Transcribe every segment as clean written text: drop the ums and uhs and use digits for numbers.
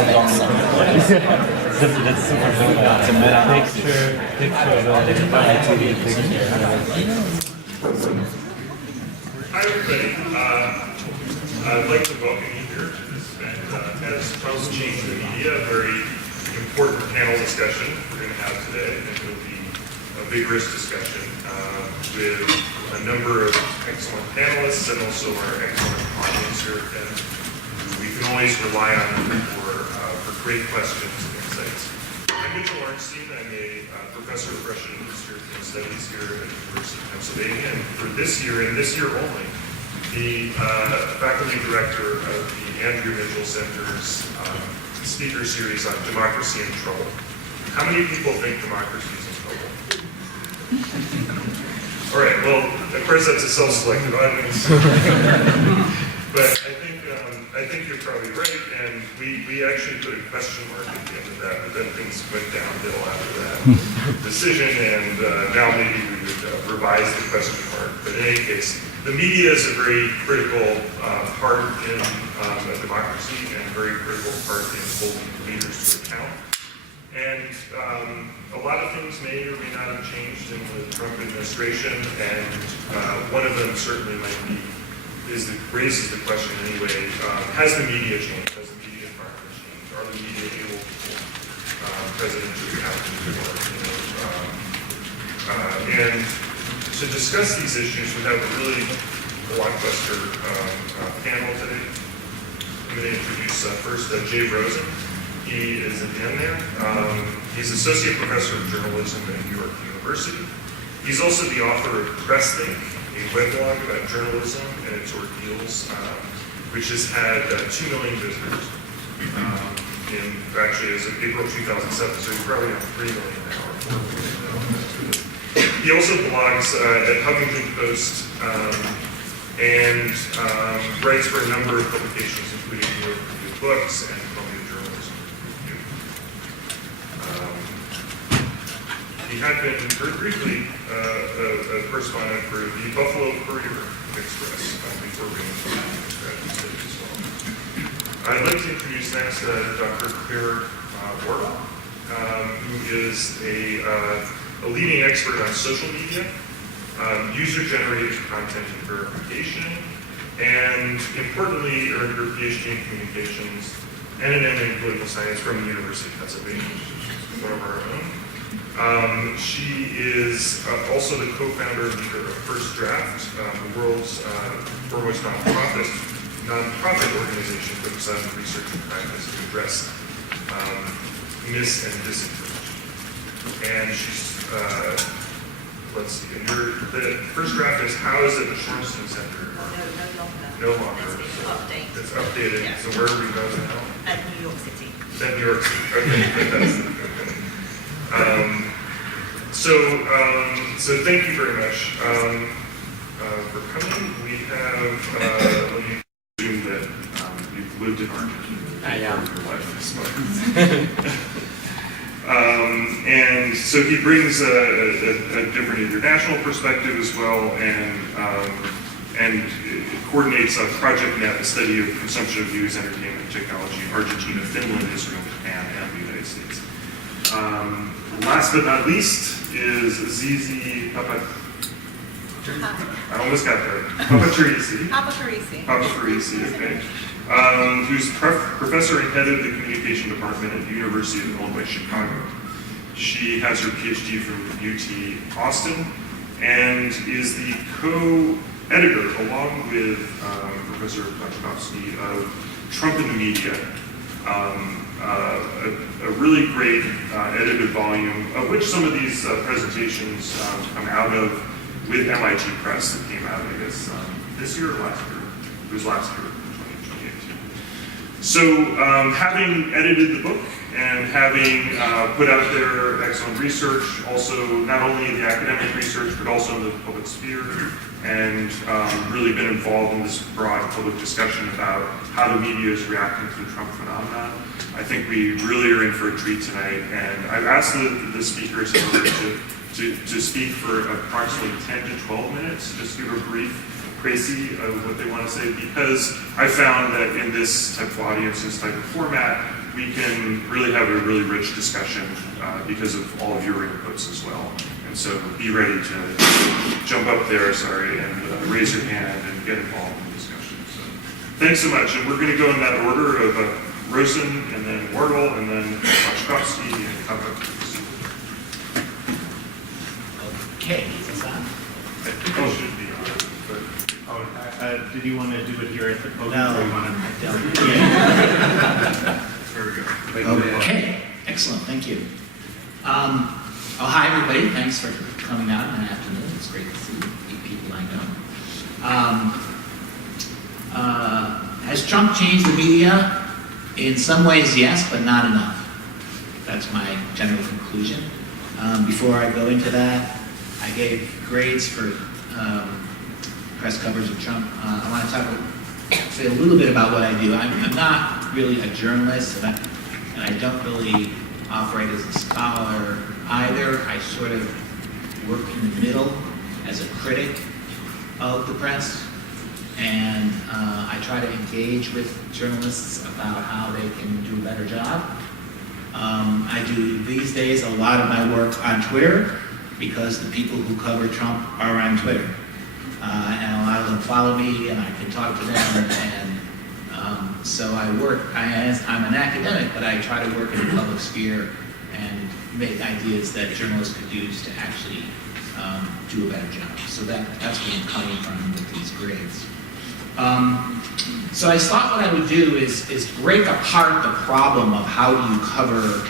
Hi everybody, I'd like to welcome you here to this event. As Trump's changed the media, a very important panel discussion we're going to have today. I think it'll be a vigorous discussion with a number of excellent panelists and also our excellent audience here. And we can always rely on them for great questions and insights. I'm Mitchell Arnstein. I'm a professor of Russian and Eastern Studies here at the University of Pennsylvania, and for this year, and this year only, the faculty director of the Andrew Mitchell Center's speaker series on democracy in trouble. How many people think democracy is in trouble? All right, well, of course that's a self-selected audience, but I think you're probably right, and we actually put a question mark at the end of that, but then things went downhill after that decision, and now maybe we would revise the question mark. But in any case, the media is a very critical part in a democracy and a very critical part in holding leaders to account. And a lot of things may or may not have changed in the Trump administration, and one of them certainly might be raises the question anyway, has the media changed? Has the media environment changed? Are the media able to hold President to account anymore? And to discuss these issues, we have a really blockbuster panel today. I'm going to introduce first Jay Rosen. He is at the end there. He's Associate Professor of Journalism at New York University. He's also the author of Press Think, a weblog about journalism and its ordeals, which has had 2 million visitors. Actually, as of April 2007, so he's probably on 3 million now, or 4 million now. He also blogs at Huffington Post and writes for a number of publications, including New York Review of Books and Columbia Journalism Review. He had been, very briefly, a correspondent for the Buffalo Courier Express before being a graduate study as well. I'd like to introduce next Dr. Claire Wardle, who is a leading expert on social media, user-generated content and verification, and importantly earned her PhD in communications and an MA in political science from the University of Pennsylvania, which is one of our own. She is also the co-founder and leader of First Draft, the world's foremost nonprofit organization focused on research and practice to address mis- and disinformation. And she's, let's see, the First Draft is housed at the Rosen Center. No longer. It's updated. Yeah. So where are we going now? At New York City. At New York City. Okay, fantastic. Okay. So thank you very much for coming. We have, let me assume that you've lived in Argentina part of your life this month. And so he brings a different international perspective as well, and coordinates a Project Net, a study of consumption of news, entertainment, and technology in Argentina, Finland, Israel, Japan, and the United States. Last but not least is Zizi I almost got there. Papacharissi, okay. Who's professor and head of the communication department at the University of Illinois, Chicago. She has her PhD from UT Austin and is the co-editor, along with Professor Boczkowski, of Trump in the Media, a really great edited volume, of which some of these presentations come out of, with MIT Press that came out, I guess, this year or last year? It was last year, 2018. So having edited the book and having put out their excellent research, also not only the academic research, but also in the public sphere, and really been involved in this broad public discussion about how the media is reacting to the Trump phenomenon. I think we really are in for a treat tonight, and I've asked the speakers to speak for approximately 10 to 12 minutes, just give a brief crazy of what they want to say, because I found that in this type of audience, this type of format, we can really have a really rich discussion because of all of your inputs as well. And so be ready to jump up there, and raise your hand and get involved in the discussion. So thanks so much. And we're going to go in that order of Rosen, and then Wardle, and then Boczkowski, and Papacharissi. Okay, is this on? I think it should be on, but Did you want to do it here at the podium? No, or you want to... I don't. there we go. Okay, excellent, thank you. Hi everybody, thanks for coming out in the afternoon. It's great to see people I know. Has Trump changed the media? In some ways, yes, but not enough. That's my general conclusion. Before I go into that, I gave grades for press coverage of Trump. I want to say a little bit about what I do. I'm not really a journalist, and I don't really operate as a scholar either. I sort of work in the middle as a critic of the press, and I try to engage with journalists about how they can do a better job. I do these days a lot of my work on Twitter because the people who cover Trump are on Twitter. And a lot of them follow me, and I can talk to them, and so I work, I'm an academic, but I try to work in the public sphere and make ideas that journalists could use to actually do a better job. So that's where I'm coming from with these grades. So I thought what I would do is break apart the problem of how do you cover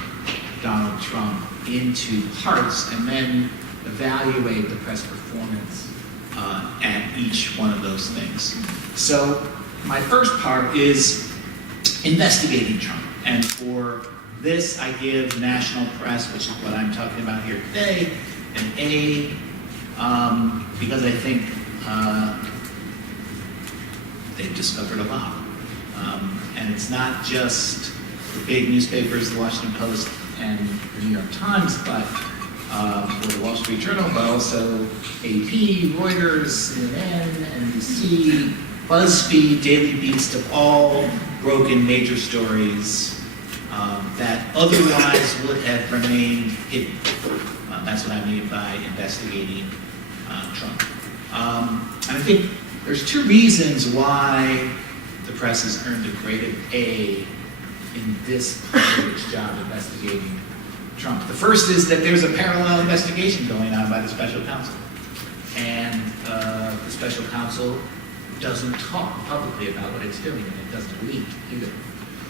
Donald Trump into parts, and then evaluate the press performance at each one of those things. So my first part is investigating Trump. And for this, I give national press, which is what I'm talking about here today, an A, because I think they've discovered a lot. And it's not just the big newspapers, the Washington Post and the New York Times, but or the Wall Street Journal, but also AP, Reuters, CNN, NBC, BuzzFeed, Daily Beast have all broken major stories that otherwise would have remained hidden. That's what I mean by investigating Trump. And I think there's two reasons why the press has earned a grade of A in this part of its job investigating Trump. The first is that there's a parallel investigation going on by the special counsel. And the special counsel doesn't talk publicly about what it's doing, and it doesn't leak either.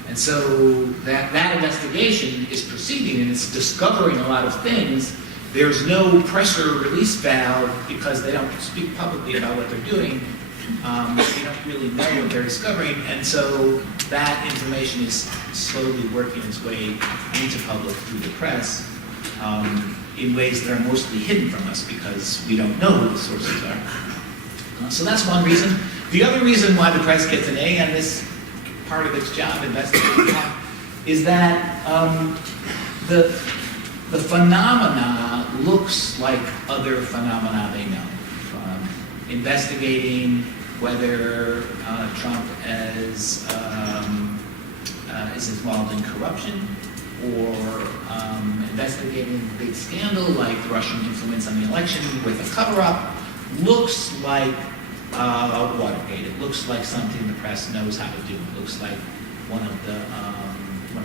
And so that investigation is proceeding, and it's discovering a lot of things. There's no pressure release valve because they don't speak publicly about what they're doing. They don't really know what they're discovering, and so that information is slowly working its way into public through the press in ways that are mostly hidden from us because we don't know who the sources are. So that's one reason. The other reason why the press gets an A on this part of its job, investigating, is that the phenomena looks like other phenomena they know. Investigating whether Trump is involved in corruption, or investigating a big scandal like Russian influence on the election with a cover-up, looks like Watergate. It looks like something the press knows how to do. It looks like one of the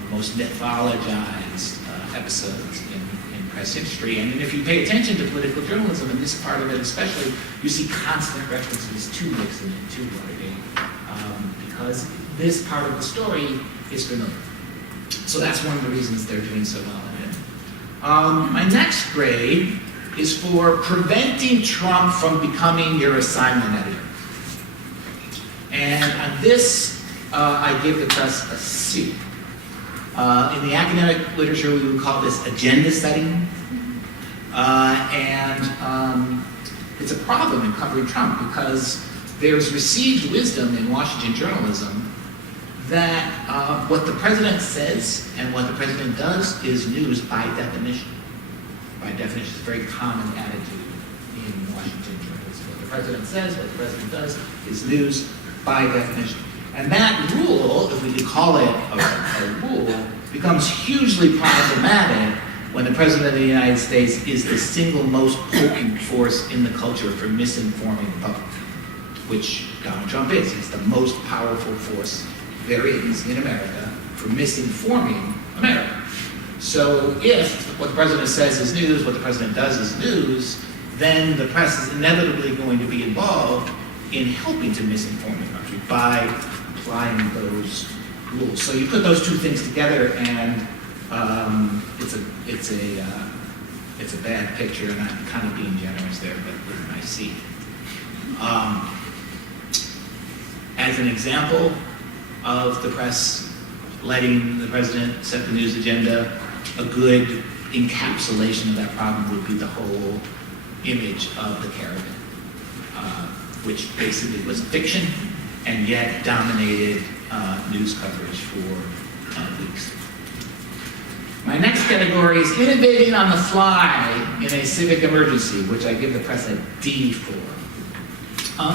most mythologized episodes in press history. And if you pay attention to political journalism, and this part of it especially, you see constant references to Nixon and to Watergate, because this part of the story is familiar. So that's one of the reasons they're doing so well in it. My next grade is for preventing Trump from becoming your assignment editor. And on this, I give the press a C. In the academic literature, we would call this agenda setting. It's a problem in covering Trump because there's received wisdom in Washington journalism that what the president says and what the president does is news by definition. By definition, it's a very common attitude in Washington journalism. What the president says, what the president does, is news by definition. And that rule, if we could call it a rule, becomes hugely problematic when the President of the United States is the single most potent force in the culture for misinforming the public, which Donald Trump is. He's the most powerful force there is in America for misinforming America. So if what the President says is news, what the President does is news, then the press is inevitably going to be involved in helping to misinform the country by applying those rules. So you put those two things together, and it's a bad picture, and I'm kind of being generous there, but I see. As an example of the press letting the president set the news agenda, a good encapsulation of that problem would be the whole image of the caravan, which basically was fiction and yet dominated news coverage for weeks. My next category is innovating on the fly in a civic emergency, which I give the press a D for.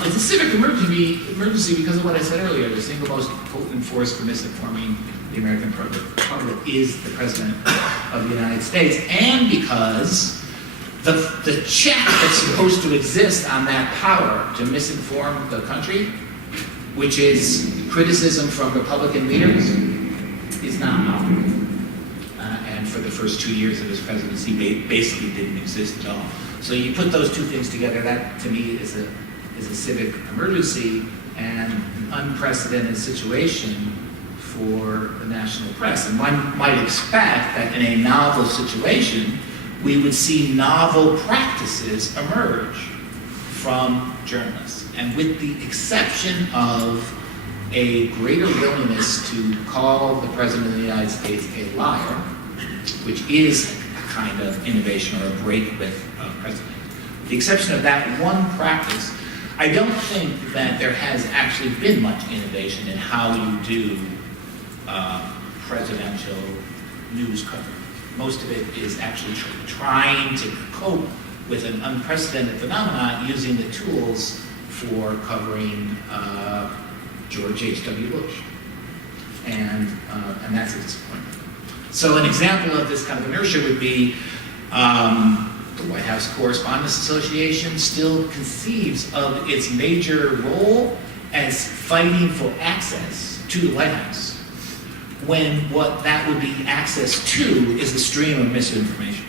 It's a civic emergency because of what I said earlier. The single most potent force for misinforming the American public is the President of the United States, and because the check that's supposed to exist on that power to misinform the country, which is criticism from Republican leaders, is not operating. And for the first 2 years of his presidency, basically didn't exist at all. So you put those two things together, that to me is a civic emergency and an unprecedented situation for the national press. And one might expect that in a novel situation, we would see novel practices emerge from journalists. And with the exception of a greater willingness to call the President of the United States a liar, which is a kind of innovation or a break with President. With the exception of that one practice, I don't think that there has actually been much innovation in how you do presidential news coverage. Most of it is actually trying to cope with an unprecedented phenomenon using the tools for covering George H.W. Bush. And that's a disappointment. So an example of this kind of inertia would be the White House Correspondents Association still conceives of its major role as fighting for access to the White House, when what that would be access to is the stream of misinformation.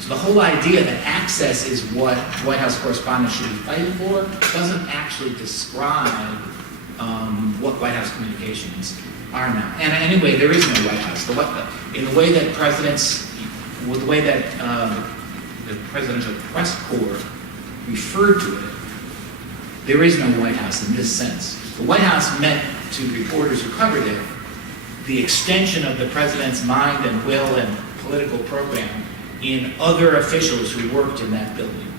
So the whole idea that access is what White House correspondents should be fighting for doesn't actually describe what White House communications are now. And anyway, there is no White House. In the way that with the way that the Presidential Press Corps referred to it, there is no White House in this sense. The White House meant to reporters who covered it the extension of the president's mind and will and political program in other officials who worked in that building.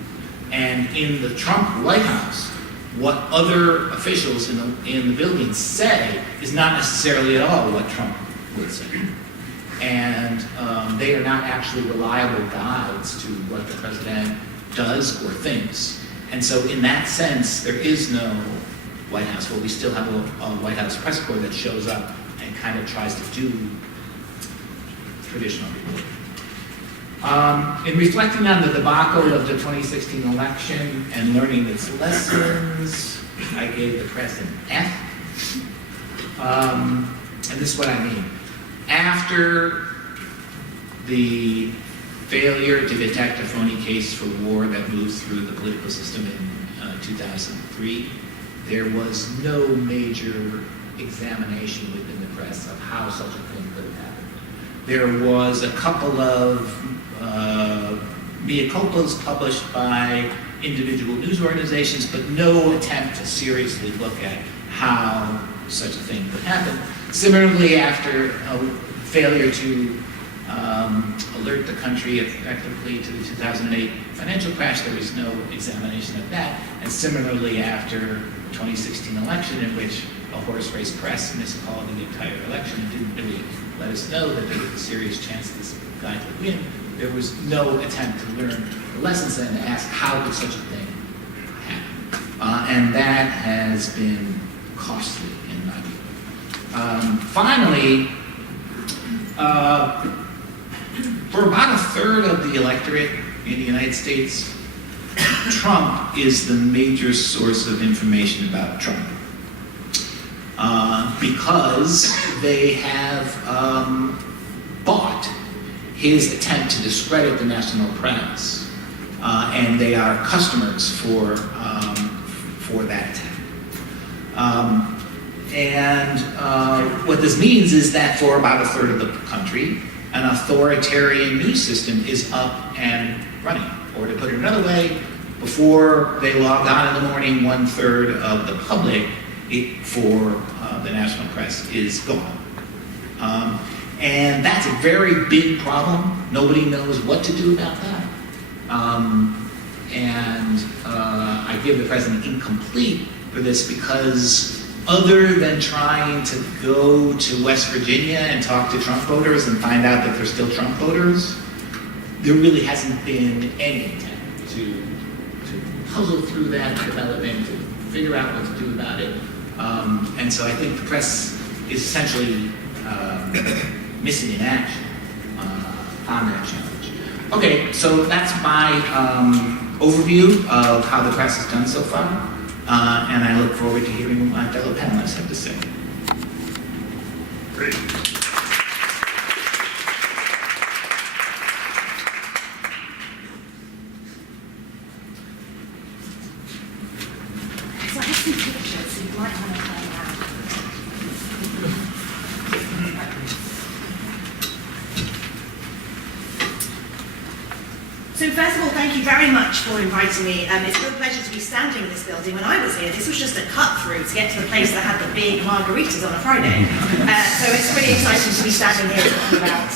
And in the Trump White House, what other officials in the building say is not necessarily at all what Trump would say. And they are not actually reliable guides to what the president does or thinks. And so in that sense, there is no White House. Well, we still have a White House press corps that shows up and kind of tries to do traditional reporting. In reflecting on the debacle of the 2016 election and learning its lessons, I gave the press an F. And this is what I mean. After the failure to detect a phony case for war that moved through the political system in 2003, there was no major examination within the press of how such a thing could have happened. There was a couple of mea culpas published by individual news organizations, but no attempt to seriously look at how such a thing could happen. Similarly, after a failure to alert the country effectively to the 2008 financial crash, there was no examination of that. And similarly, after the 2016 election, in which a horse race press miscalled the entire election and didn't really let us know that there was a serious chance this guy could win, there was no attempt to learn the lessons and to ask how could such a thing happen. and that has been costly in my view. Finally, for about a third of the electorate in the United States, Trump is the major source of information about Trump. Because they have bought his attempt to discredit the national press, and they are customers for that attempt. What this means is that for about a third of the country, an authoritarian news system is up and running. Or to put it another way, before they log on in the morning, 1/3 of the public for the national press is gone. And that's a very big problem. Nobody knows what to do about that. I give the president incomplete for this because other than trying to go to West Virginia and talk to Trump voters and find out that they're still Trump voters, there really hasn't been any attempt to puzzle through that development, to figure out what to do about it. And so I think the press is essentially missing in action on that challenge. Okay, so that's my overview of how the press has done so far, and I look forward to hearing what my fellow panelists have to say. Great. So I have some pictures, so you might want to play around. So first of all, thank you very much for inviting me. It's a real pleasure to be standing in this building. When I was here, this was just a cut-through to get to the place that had the big margaritas on a Friday. So it's really exciting to be standing here talking about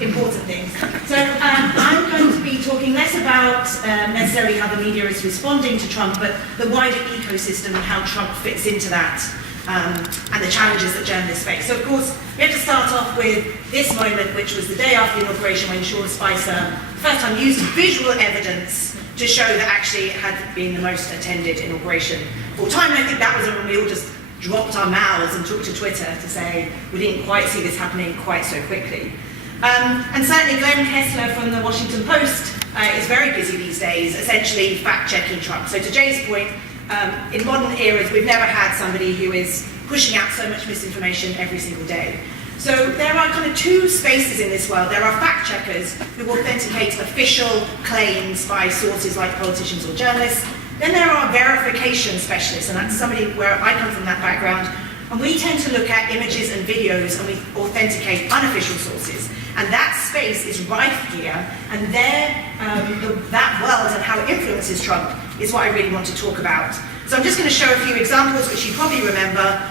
important things. So I'm going to be talking less about necessarily how the media is responding to Trump, but the wider ecosystem and how Trump fits into that, and the challenges that journalists face. So of course, we have to start off with this moment, which was the day after the inauguration when Sean Spicer first time used visual evidence to show that actually it had been the most attended inauguration of all time. And I think that was when we all just dropped our mouths and took to Twitter to say we didn't quite see this happening quite so quickly. And certainly Glenn Kessler from the Washington Post is very busy these days, essentially fact-checking Trump. So to Jay's point, in modern eras, we've never had somebody who is pushing out so much misinformation every single day. So there are kind of two spaces in this world. There are fact-checkers who authenticate official claims by sources like politicians or journalists. Then there are verification specialists, and that's somebody where I come from that background. And we tend to look at images and videos and we authenticate unofficial sources. And that space is rife here, and that world and how it influences Trump is what I really want to talk about. So I'm just going to show a few examples which you probably remember.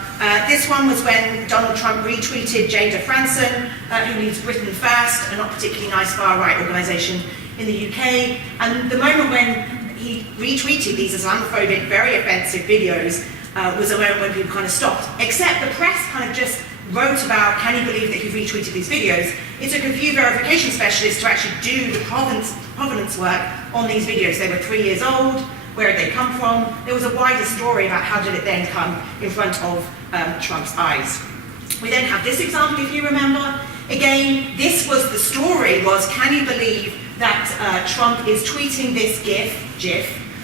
This one was when Donald Trump retweeted Jada Franson, who leads Britain First, a not particularly nice far-right organisation in the UK. And the moment when he retweeted these Islamophobic, very offensive videos was a moment when people kind of stopped. Except the press kind of just wrote about, can you believe that he retweeted these videos? It took a few verification specialists to actually do the provenance work on these videos. They were 3 years old. Where did they come from? There was a wider story about how did it then come in front of Trump's eyes. We then have this example, if you remember. Again, this was the story, was can you believe that Trump is tweeting this GIF,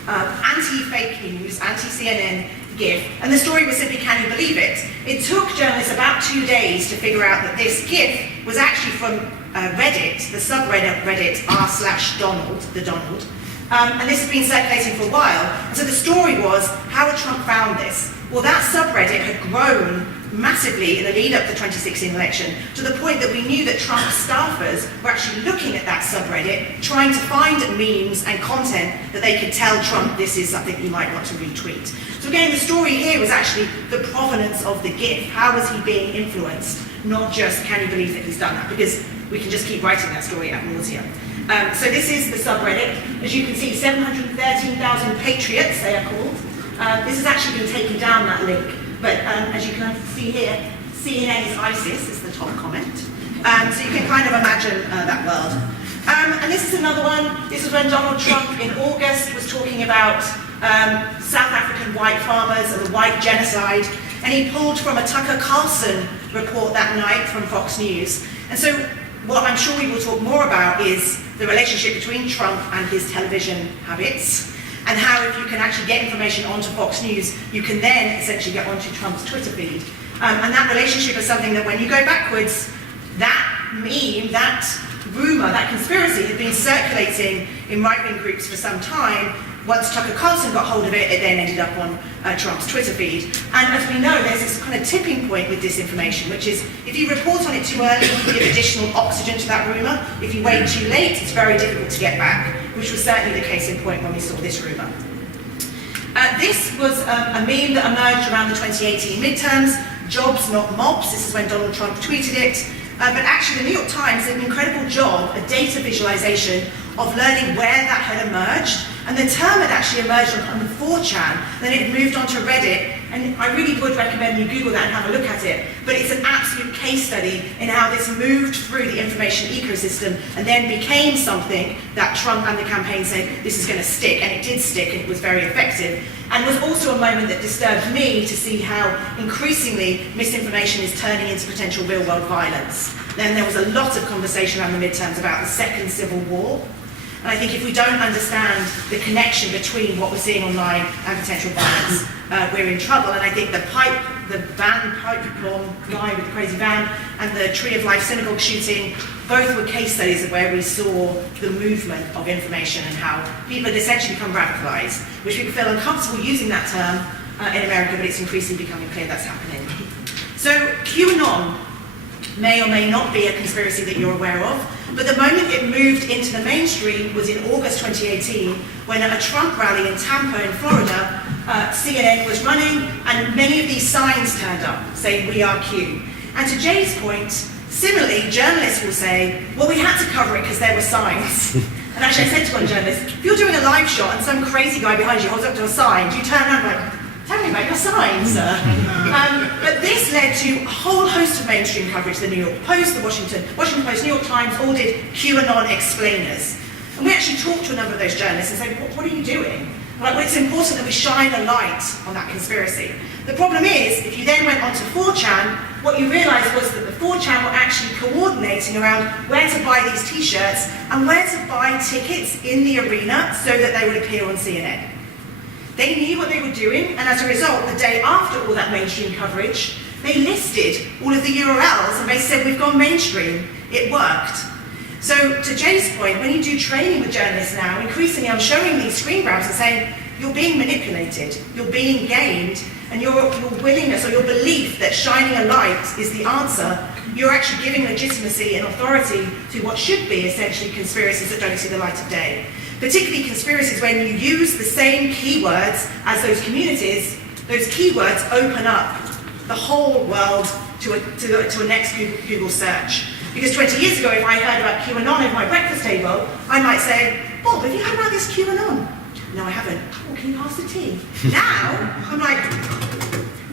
anti-fake news, anti-CNN GIF, and the story was simply, can you believe it? It took journalists about 2 days to figure out that this GIF was actually from Reddit, the subreddit Reddit r/Donald, the Donald, and this has been circulating for a while. And so the story was, how had Trump found this? Well, that subreddit had grown massively in the lead up to the 2016 election, to the point that we knew that Trump staffers were actually looking at that subreddit, trying to find memes and content that they could tell Trump this is something you might want to retweet. So again, the story here was actually the provenance of the GIF. How was he being influenced? Not just, can you believe that he's done that? Because we can just keep writing that story ad nauseum. So this is the subreddit. As you can see, 713,000 patriots, they are called. This has actually been taken down, that link. But as you can see here, CNN is ISIS, is the top comment. So you can kind of imagine that world. And this is another one. This is when Donald Trump in August was talking about South Africa attacking white farmers and the white genocide, and he pulled from a Tucker Carlson report that night from Fox News. And so what I'm sure we will talk more about is the relationship between Trump and his television habits, and how if you can actually get information onto Fox News, you can then essentially get onto Trump's Twitter feed. And that relationship is something that when you go backwards, that meme, that rumor, that conspiracy had been circulating in right-wing groups for some time. Once Tucker Carlson got hold of it, it then ended up on Trump's Twitter feed. And as we know, there's this kind of tipping point with disinformation, which is if you report on it too early, you give additional oxygen to that rumor. If you wait too late, it's very difficult to get back, which was certainly the case in point when we saw this rumor. This was a meme that emerged around the 2018 midterms, jobs not mobs. This is when Donald Trump tweeted it. But actually the New York Times did an incredible job, a data visualization of learning where that had emerged. And the term had actually emerged on 4chan, then it moved on to Reddit, and I really would recommend you Google that and have a look at it. But it's an absolute case study in how this moved through the information ecosystem and then became something that Trump and the campaign said, this is going to stick, and it did stick, and it was very effective. And was also a moment that disturbed me to see how increasingly misinformation is turning into potential real-world violence. Then there was a lot of conversation around the midterms about the second civil war. And I think if we don't understand the connection between what we're seeing online and potential violence, we're in trouble. And I think the pipe bomb guy with the crazy van and the Tree of Life synagogue shooting, both were case studies of where we saw the movement of information and how people had essentially become radicalized, which people feel uncomfortable using that term in America, but it's increasingly becoming clear that's happening. So QAnon may or may not be a conspiracy that you're aware of, but the moment it moved into the mainstream was in August 2018, when at a Trump rally in Tampa in Florida, CNN was running, and many of these signs turned up saying, "We are Q." And to Jay's point, similarly, journalists will say, well, we had to cover it because there were signs. And actually I said to one journalist, if you're doing a live shot and some crazy guy behind you holds up to a sign, do you turn around like, tell me about your sign, sir? But this led to a whole host of mainstream coverage. The New York Post, the Washington Post, New York Times, all did QAnon explainers. And we actually talked to a number of those journalists and said, what are you doing? Like, well, it's important that we shine a light on that conspiracy. The problem is, if you then went onto 4chan, what you realised was that the 4chan were actually coordinating around where to buy these t-shirts and where to buy tickets in the arena so that they would appear on CNN. They knew what they were doing, and as a result, the day after all that mainstream coverage, they listed all of the URLs and they said, we've gone mainstream. It worked. So to Jay's point, when you do training with journalists now, increasingly I'm showing these screen grabs and saying, you're being manipulated, you're being gamed, and your willingness or your belief that shining a light is the answer, you're actually giving legitimacy and authority to what should be essentially conspiracies that don't see the light of day. Particularly conspiracies when you use the same keywords as those communities, those keywords open up the whole world to a next Google search. Because 20 years ago, if I heard about QAnon at my breakfast table, I might say, Bob, have you heard about this QAnon? No, I haven't. Oh, can you pass the tea? Now, I'm like,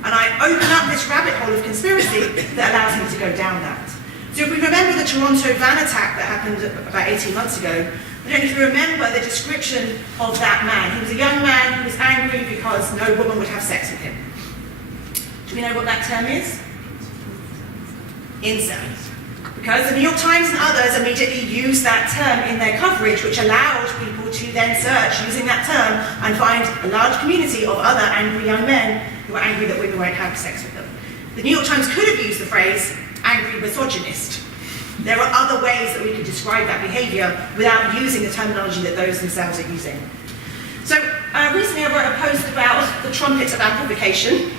and I open up this rabbit hole of conspiracy that allows me to go down that. So if we remember the Toronto van attack that happened about 18 months ago, I don't know if you remember the description of that man. He was a young man who was angry because no woman would have sex with him. Do we know what that term is? Incel. Because the New York Times and others immediately used that term in their coverage, which allowed people to then search using that term and find a large community of other angry young men who were angry that women won't have sex with them. The New York Times could have used the phrase angry misogynist. There are other ways that we could describe that behavior without using the terminology that those themselves are using. So recently I wrote a post about the trumpet of amplification,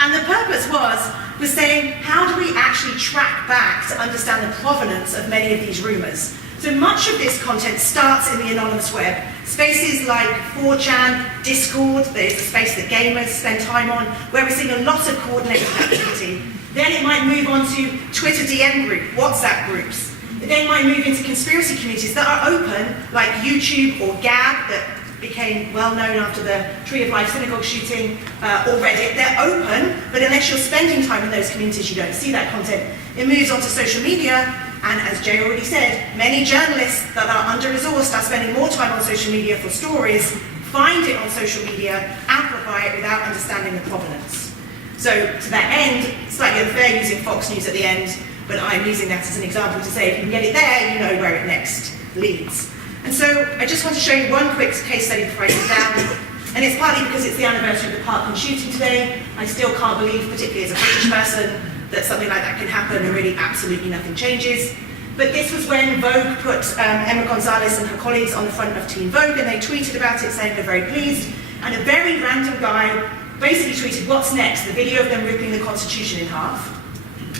and the purpose was saying, how do we actually track back to understand the provenance of many of these rumors? So much of this content starts in the anonymous web. Spaces like 4chan, Discord, there's a space that gamers spend time on, where we're seeing a lot of coordinated activity. Then it might move on to Twitter DM group, WhatsApp groups. It then might move into conspiracy communities that are open, like YouTube or Gab, that became well known after the Tree of Life synagogue shooting, or Reddit. They're open, but unless you're spending time in those communities, you don't see that content. It moves on to social media, and as Jay already said, many journalists that are under-resourced are spending more time on social media for stories, find it on social media, amplify it without understanding the provenance. So to that end, slightly unfair using Fox News at the end, but I'm using that as an example to say if you can get it there, you know where it next leads. And so I just want to show you one quick case study before I sit down. And it's partly because it's the anniversary of the Parkland shooting today. I still can't believe, particularly as a British person, that something like that can happen and really absolutely nothing changes. But this was when Vogue put Emma Gonzalez and her colleagues on the front of Teen Vogue, and they tweeted about it saying they're very pleased. And a very random guy basically tweeted, "What's next? The video of them ripping the Constitution in half."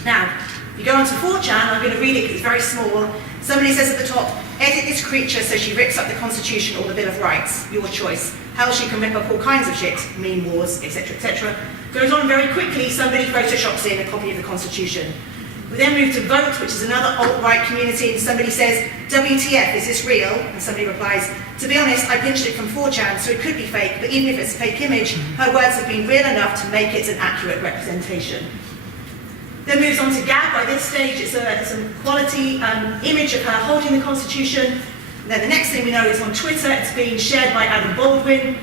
Now, if you go onto 4chan, I'm going to read it because it's very small. Somebody says at the top, "Edit this creature so she rips up the Constitution or the Bill of Rights. Your choice. Hell, she can rip up all kinds of shit, meme wars, etc., etc." Goes on very quickly, somebody photoshops in a copy of the Constitution. We then move to Vote, which is another alt-right community, and somebody says, "WTF, is this real?" And somebody replies, "To be honest, I pinched it from 4chan, so it could be fake, but even if it's a fake image, her words have been real enough to make it an accurate representation." Then moves on to Gab. By this stage, it's a quality image of her holding the Constitution. And then the next thing we know is on Twitter, it's being shared by Adam Baldwin,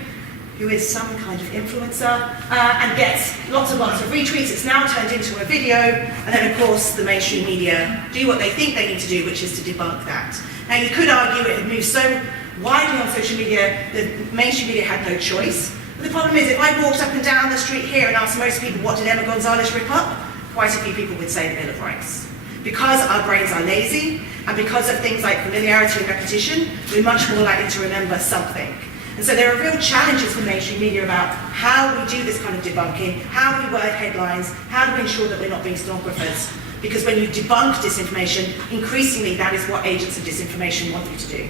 who is some kind of influencer, and gets lots and lots of retweets. It's now turned into a video, and then of course the mainstream media do what they think they need to do, which is to debunk that. Now you could argue it had moved so widely on social media, the mainstream media had no choice. But the problem is, if I walked up and down the street here and asked most people, what did Emma Gonzalez rip up? Quite a few people would say the Bill of Rights. Because our brains are lazy, and because of things like familiarity and repetition, we're much more likely to remember something. And so there are real challenges for mainstream media about how we do this kind of debunking, how we word headlines, how do we ensure that we're not being stenographers. Because when you debunk disinformation, increasingly that is what agents of disinformation want you to do.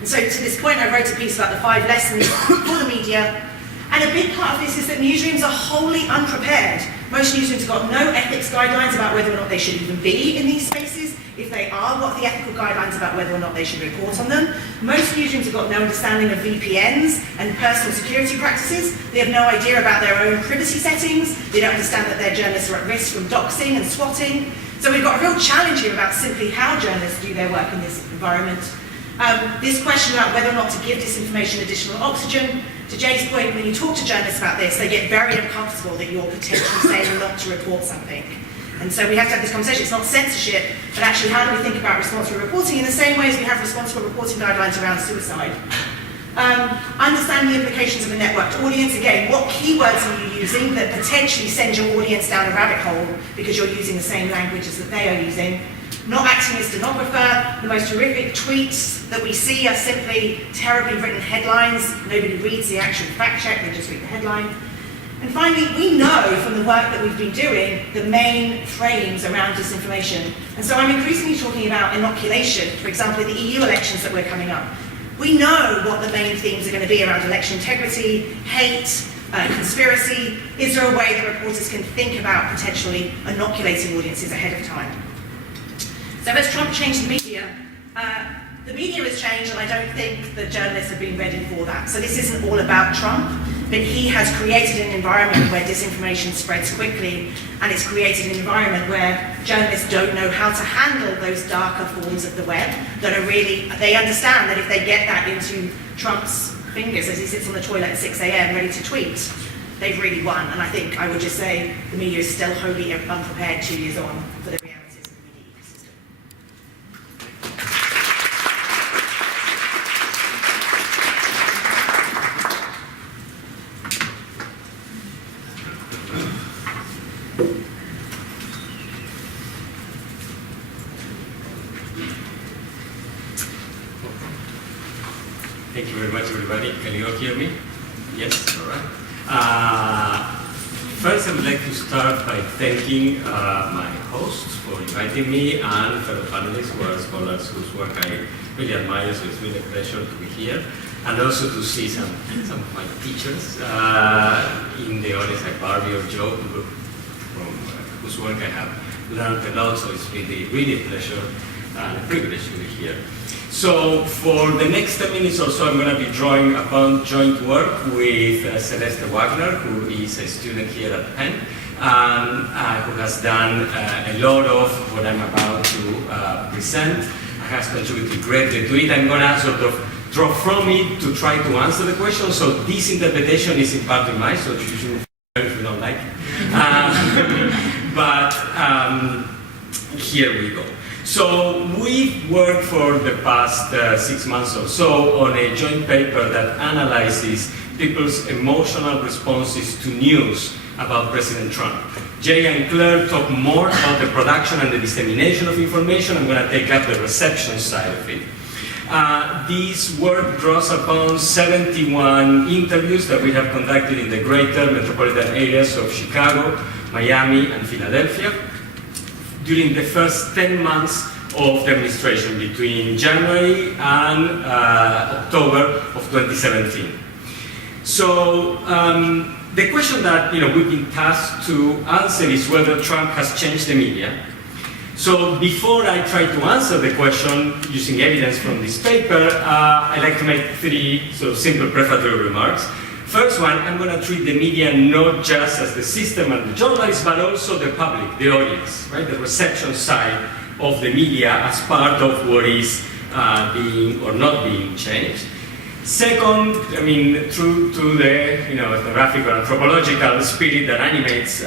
And so to this point, I wrote a piece about the 5 lessons for the media. And a big part of this is that newsrooms are wholly unprepared. Most newsrooms have got no ethics guidelines about whether or not they should even be in these spaces. If they are, what are the ethical guidelines about whether or not they should report on them? Most newsrooms have got no understanding of VPNs and personal security practices. They have no idea about their own privacy settings. They don't understand that their journalists are at risk from doxing and swatting. So we've got a real challenge here about simply how journalists do their work in this environment. This question about whether or not to give disinformation additional oxygen. To Jay's point, when you talk to journalists about this, they get very uncomfortable that you're potentially saying not to report something. And so we have to have this conversation. It's not censorship, but actually how do we think about responsible reporting in the same way as we have responsible reporting guidelines around suicide. Understanding the implications of a networked audience. Again, what keywords are you using that potentially send your audience down a rabbit hole because you're using the same languages that they are using. Not acting as stenographer. The most horrific tweets that we see are simply terribly written headlines. Nobody reads the actual fact check, they just read the headline. And finally, we know from the work that we've been doing the main frames around disinformation. And so I'm increasingly talking about inoculation, for example, the EU elections that we're coming up. We know what the main themes are going to be around election integrity, hate, conspiracy. Is there a way that reporters can think about potentially inoculating audiences ahead of time? So as Trump changed the media has changed, and I don't think that journalists have been ready for that. So this isn't all about Trump, but he has created an environment where disinformation spreads quickly, and it's created an environment where journalists don't know how to handle those darker forms of the web that are really, they understand that if they get that into Trump's fingers as he sits on the toilet at 6 a.m. ready to tweet, they've really won. And I think I would just say the media is still wholly unprepared 2 years on for the realities of the media ecosystem. Thank you very much, everybody. Can you all hear me? Yes? All right. First, I would like to start by thanking my hosts for inviting me and fellow panelists who are scholars whose work I really admire, so it's really a pleasure to be here. And also to see some of my teachers in the audience, like Barbie or Joe, from whose work I have learned a lot, so it's really a pleasure and a privilege to be here. So for the next 10 minutes or so, I'm going to be drawing upon joint work with Celeste Wagner, who is a student here at Penn, and who has done a lot of what I'm about to present, has contributed greatly to it. I'm going to sort of draw from it to try to answer the question. So this interpretation is in part in mine, so you should if you don't like it. But here we go. So we've worked for the past 6 months or so on a joint paper that analyzes people's emotional responses to news about President Trump. Jay and Claire talk more about the production and the dissemination of information. I'm going to take up the reception side of it. This work draws upon 71 interviews that we have conducted in the greater metropolitan areas of Chicago, Miami, and Philadelphia during the first 10 months of the administration, between January and October of 2017. So the question that we've been tasked to answer is whether Trump has changed the media. So before I try to answer the question using evidence from this paper, I'd like to make 3 sort of simple prefatory remarks. First one, I'm going to treat the media not just as the system and the journalists, but also the public, the audience, right? The reception side of the media as part of what is being or not being changed. Second, true to the ethnographic or anthropological spirit that animates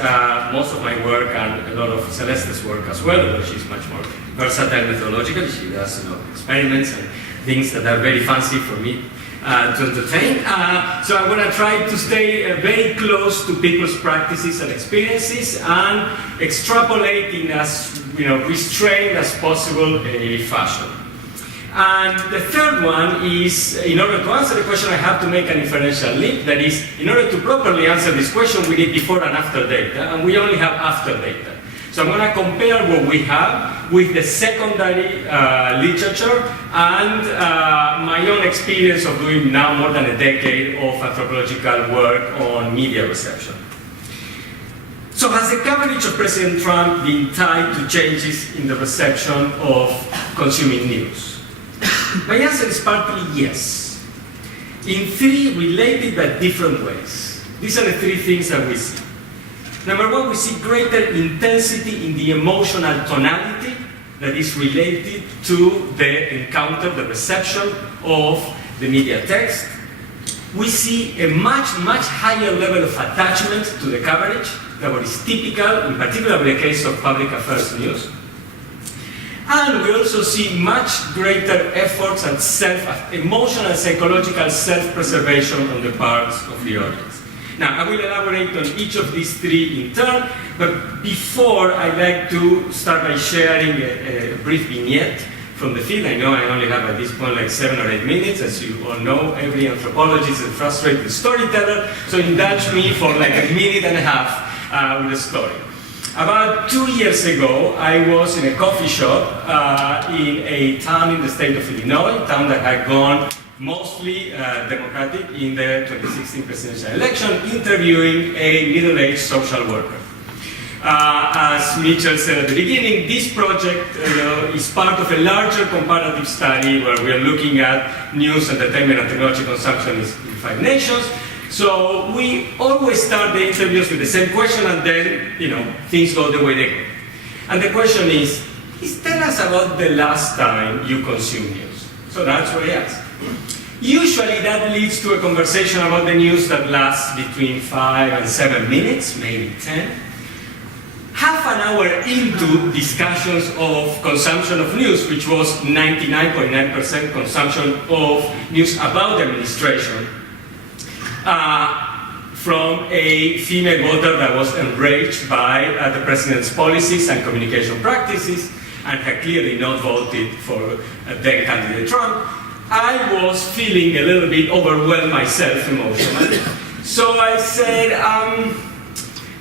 most of my work and a lot of Celeste's work as well, although she's much more versatile methodologically. She does experiments and things that are very fancy for me to entertain. So I'm going to try to stay very close to people's practices and experiences and extrapolate in as restrained as possible a fashion. And the third one is, in order to answer the question, I have to make an inferential link. That is, in order to properly answer this question, we need before and after data, and we only have after data. So I'm going to compare what we have with the secondary literature and my own experience of doing now more than a decade of anthropological work on media reception. So has the coverage of President Trump been tied to changes in the reception of consuming news? My answer is partly yes, in 3 related but different ways. These are the 3 things that we see. Number 1, we see greater intensity in the emotional tonality that is related to the encounter, the reception of the media text. We see a much higher level of attachment to the coverage than what is typical, in particular in the case of public affairs news. And we also see much greater efforts at emotional and psychological self-preservation on the parts of the audience. Now, I will elaborate on each of these 3 in turn, but before, I'd like to start by sharing a brief vignette from the field. I know I only have at this point like 7 or 8 minutes. As you all know, every anthropologist is a frustrated storyteller, so indulge me for like a minute and a half with a story. About 2 years ago, I was in a coffee shop in a town in the state of Illinois, a town that had gone mostly Democratic in the 2016 presidential election, interviewing a middle-aged social worker. As Mitchell said at the beginning, this project is part of a larger comparative study where we are looking at news, entertainment, and technology consumption in 5 nations. So we always start the interviews with the same question, and then, things go the way they go. And the question is tell us about the last time you consumed news. So that's what I ask. Usually that leads to a conversation about the news that lasts between 5 and 7 minutes, maybe 10. Half an hour into discussions of consumption of news, which was 99.9% consumption of news about the administration, from a female voter that was enraged by the president's policies and communication practices and had clearly not voted for then candidate Trump, I was feeling a little bit overwhelmed myself emotionally. So I said,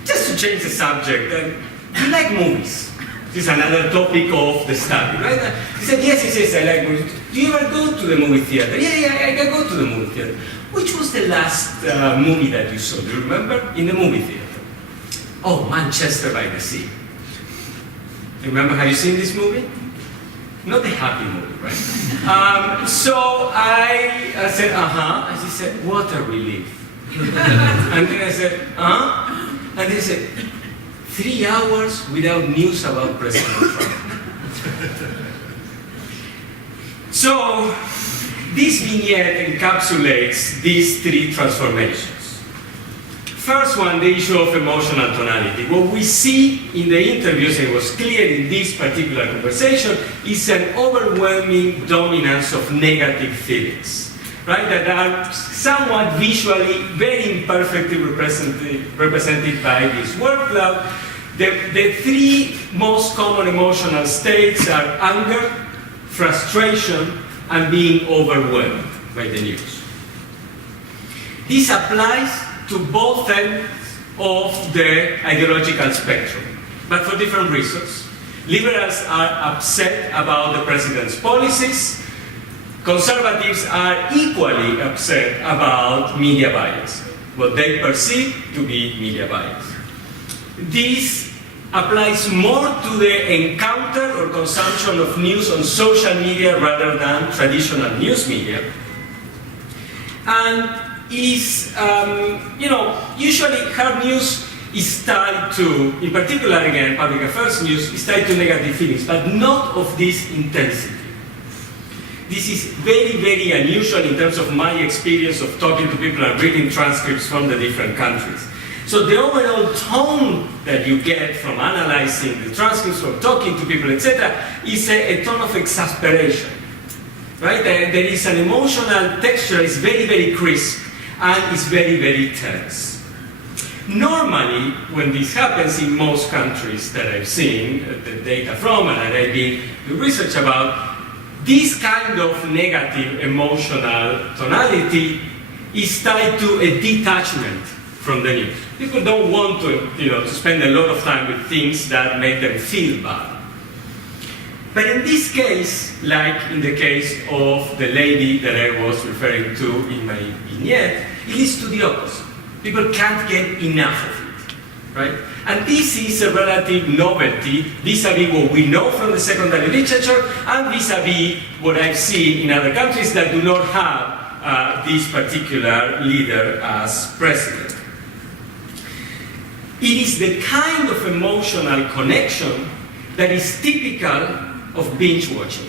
just to change the subject, do you like movies? This is another topic of the study, right? He said, yes, I like movies. Do you ever go to the movie theater? Yeah, I go to the movie theater. Which was the last movie that you saw? Do you remember? In the movie theater. Oh, Manchester by the Sea. Remember, have you seen this movie? Not the happy movie, right? So I said, and she said, what a relief. And then I said, and they said, 3 hours without news about President Trump. So this vignette encapsulates these three transformations. First one, the issue of emotional tonality. What we see in the interviews, and it was clear in this particular conversation, is an overwhelming dominance of negative feelings, right? That are somewhat visually very imperfectly represented by this word cloud. The three most common emotional states are anger, frustration, and being overwhelmed by the news. This applies to both ends of the ideological spectrum, but for different reasons. Liberals are upset about the president's policies. Conservatives are equally upset about media bias, what they perceive to be media bias. This applies more to the encounter or consumption of news on social media rather than traditional news media. And is, usually hard news is tied to, in particular again, public affairs news, is tied to negative feelings, but not of this intensity. This is very, very unusual in terms of my experience of talking to people and reading transcripts from the different countries. So the overall tone that you get from analyzing the transcripts, from talking to people, etc., is a tone of exasperation, right? There is an emotional texture, it's very, very crisp, and is very, very tense. Normally, when this happens in most countries that I've seen the data from and that I've been doing research about, this kind of negative emotional tonality is tied to a detachment from the news. People don't want to spend a lot of time with things that make them feel bad. But in this case, like in the case of the lady that I was referring to in my vignette, it is to the opposite. People can't get enough of it, right? And this is a relative novelty vis-a-vis what we know from the secondary literature and vis-a-vis what I've seen in other countries that do not have this particular leader as president. It is the kind of emotional connection that is typical of binge watching.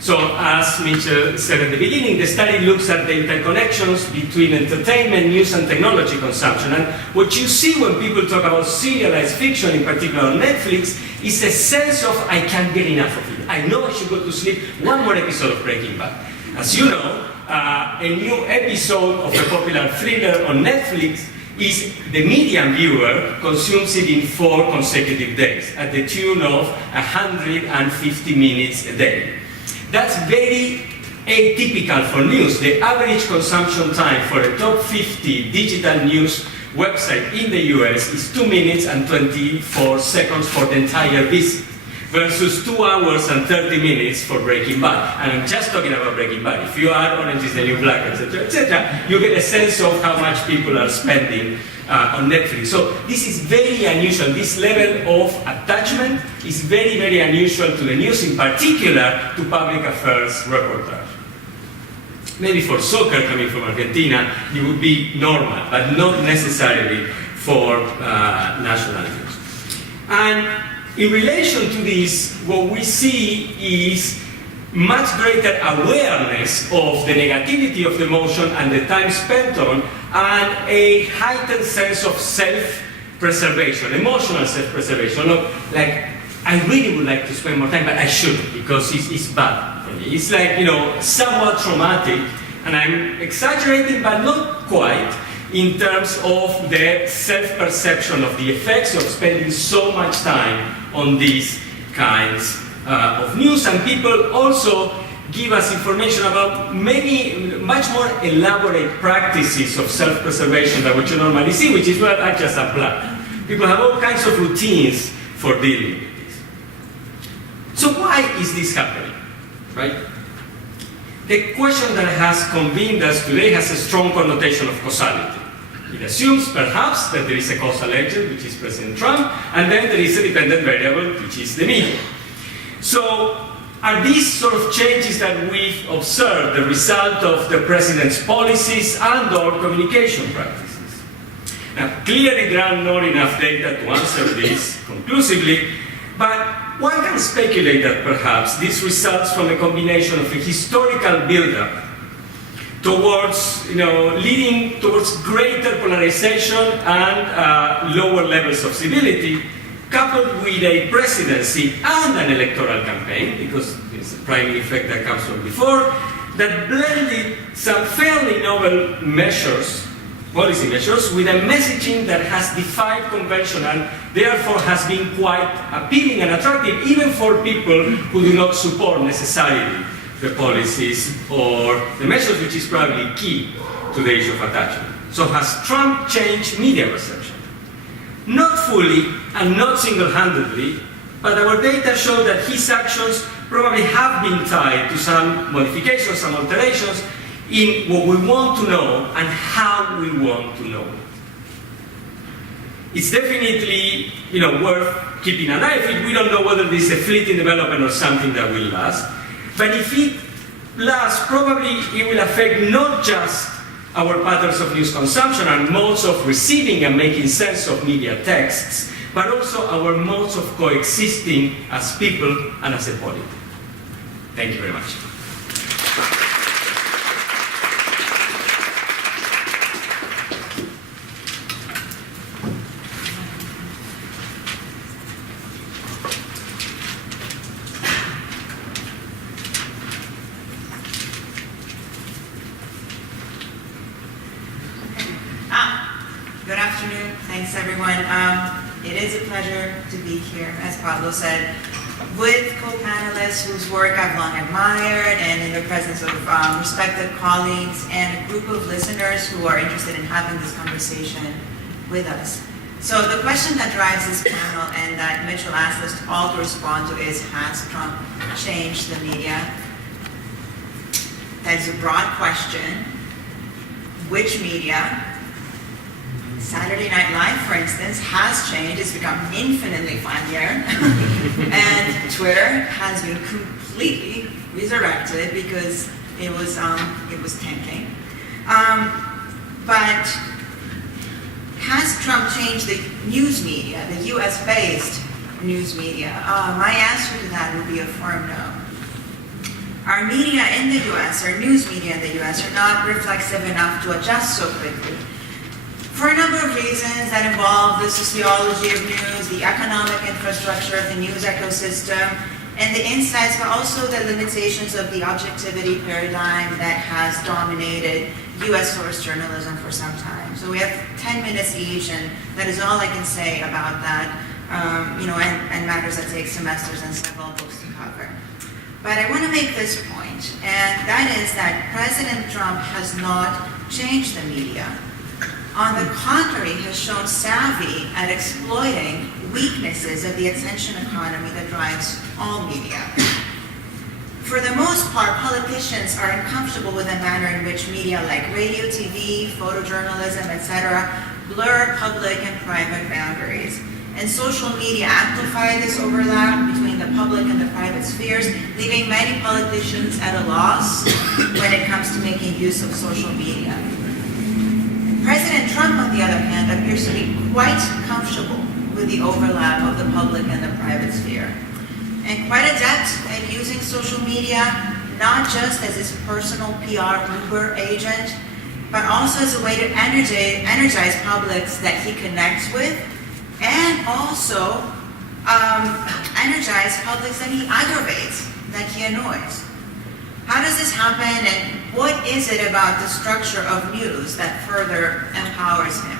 So as Mitchell said at the beginning, the study looks at the interconnections between entertainment, news, and technology consumption. And what you see when people talk about serialized fiction, in particular on Netflix, is a sense of, I can't get enough of it. I know I should go to sleep, one more episode of Breaking Bad. As you know, a new episode of a popular thriller on Netflix is the median viewer consumes it in 4 consecutive days at the tune of 150 minutes a day. That's very atypical for news. The average consumption time for a top 50 digital news website in the US is 2 minutes and 24 seconds for the entire visit, versus 2 hours and 30 minutes for Breaking Bad. And I'm just talking about Breaking Bad. If you are Orange is the New Black, etc., you get a sense of how much people are spending on Netflix. So this is very unusual. This level of attachment is very, very unusual to the news, in particular to public affairs reportage. Maybe for soccer coming from Argentina, it would be normal, but not necessarily for national news. And in relation to this, what we see is much greater awareness of the negativity of the emotion and the time spent on, and a heightened sense of self-preservation, emotional self-preservation. Like, I really would like to spend more time, but I shouldn't because it's bad for me. It's like, somewhat traumatic, and I'm exaggerating, but not quite, in terms of the self-perception of the effects of spending so much time on these kinds of news. And people also give us information about much more elaborate practices of self-preservation than what you normally see, which is what I just applied. People have all kinds of routines for dealing with this. So why is this happening, right? The question that has convened us today has a strong connotation of causality. It assumes, perhaps, that there is a causal agent, which is President Trump, and then there is a dependent variable, which is the media. So, are these sort of changes that we've observed the result of the president's policies and/or communication practices? Now, clearly there are not enough data to answer this conclusively, but One can speculate that perhaps this results from a combination of a historical buildup towards, leading towards greater polarization and lower levels of civility, coupled with a presidency and an electoral campaign, because it's a primary effect that comes from before, that blended some fairly novel measures, policy measures, with a messaging that has defied convention and therefore has been quite appealing and attractive, even for people who do not support necessarily the policies or the measures, which is probably key to the issue of attachment. So has Trump changed media perception? Not fully and not single-handedly, but our data show that his actions probably have been tied to some modifications, some alterations in what we want to know and how we want to know. It's definitely, worth keeping an eye on it. We don't know whether this is a fleeting development or something that will last. But if it lasts, probably it will affect not just our patterns of news consumption and modes of receiving and making sense of media texts, but also our modes of coexisting as people and as a polity. Thank you very much. Good afternoon. Thanks, everyone. It is a pleasure to be here, as Pablo said, with co-panelists whose work I've long admired, and in the presence of respected colleagues and a group of listeners who are interested in having this conversation with us. So the question that drives this panel and that Mitchell asked us all to respond to is, has Trump changed the media? That is a broad question. Which media? Saturday Night Live, for instance, has changed. It's become infinitely funnier. And Twitter has been completely resurrected because it was tanking. But has Trump changed the news media, the US-based news media? My answer to that would be a firm no. Our media in the US, our news media in the US, are not reflexive enough to adjust so quickly. For a number of reasons that involve the sociology of news, the economic infrastructure of the news ecosystem, and the insights, but also the limitations of the objectivity paradigm that has dominated US source journalism for some time. So we have 10 minutes each, and that is all I can say about that, and matters that take semesters and several books to cover. But I want to make this point, and that is that President Trump has not changed the media. On the contrary, has shown savvy at exploiting weaknesses of the attention economy that drives all media. For the most part, politicians are uncomfortable with the manner in which media like radio, TV, photojournalism, etc. blur public and private boundaries. And social media amplify this overlap between the public and the private spheres, leaving many politicians at a loss when it comes to making use of social media. President Trump, on the other hand, appears to be quite comfortable with the overlap of the public and the private sphere, and quite adept at using social media, not just as his personal PR Uber agent, but also as a way to energize publics that he connects with, and also energize publics that he aggravates, that he annoys. How does this happen, and what is it about the structure of news that further empowers him?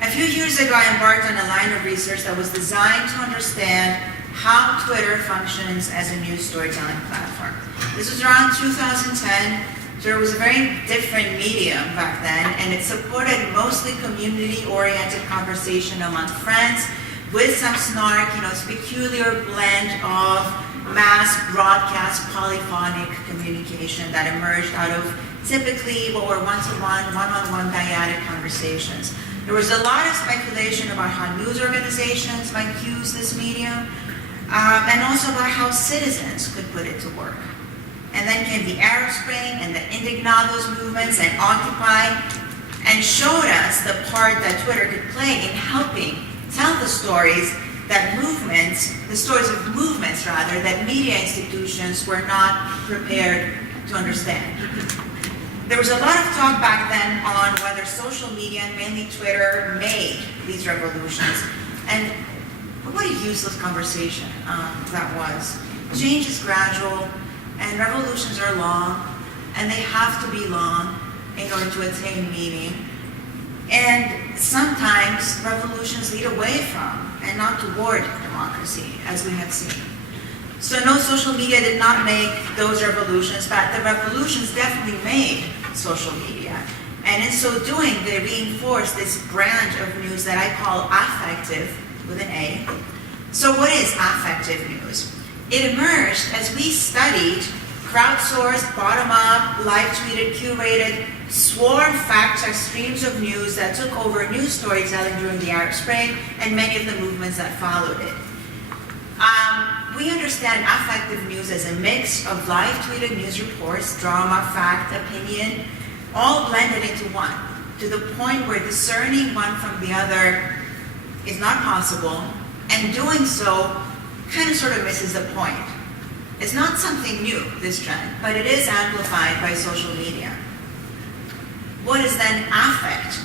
A few years ago, I embarked on a line of research that was designed to understand how Twitter functions as a news storytelling platform. This was around 2010. Twitter was a very different medium back then, and it supported mostly community-oriented conversation among friends with some snark, its peculiar blend of mass broadcast polyphonic communication that emerged out of typically what were one-to-one, one-on-one dyadic conversations. There was a lot of speculation about how news organizations might use this medium, and also about how citizens could put it to work. And then came the Arab Spring and the Indignados movements and Occupy, and showed us the part that Twitter could play in helping tell the stories that the stories of movements rather, that media institutions were not prepared to understand. There was a lot of talk back then on whether social media, and mainly Twitter, made these revolutions. And what a useless conversation that was. Change is gradual, and revolutions are long, and they have to be long in order to attain meaning. And sometimes revolutions lead away from and not toward democracy, as we have seen. So no, social media did not make those revolutions, but the revolutions definitely made social media. And in so doing, they reinforced this branch of news that I call affective, with an A. So what is affective news? It emerged as we studied crowdsourced, bottom-up, live-tweeted, curated, swarm fact-check streams of news that took over news storytelling during the Arab Spring and many of the movements that followed it. We understand affective news as a mix of live-tweeted news reports, drama, fact, opinion, all blended into one, to the point where discerning one from the other is not possible, and doing so kind of sort of misses the point. It's not something new, this trend, but it is amplified by social media. What is then affect?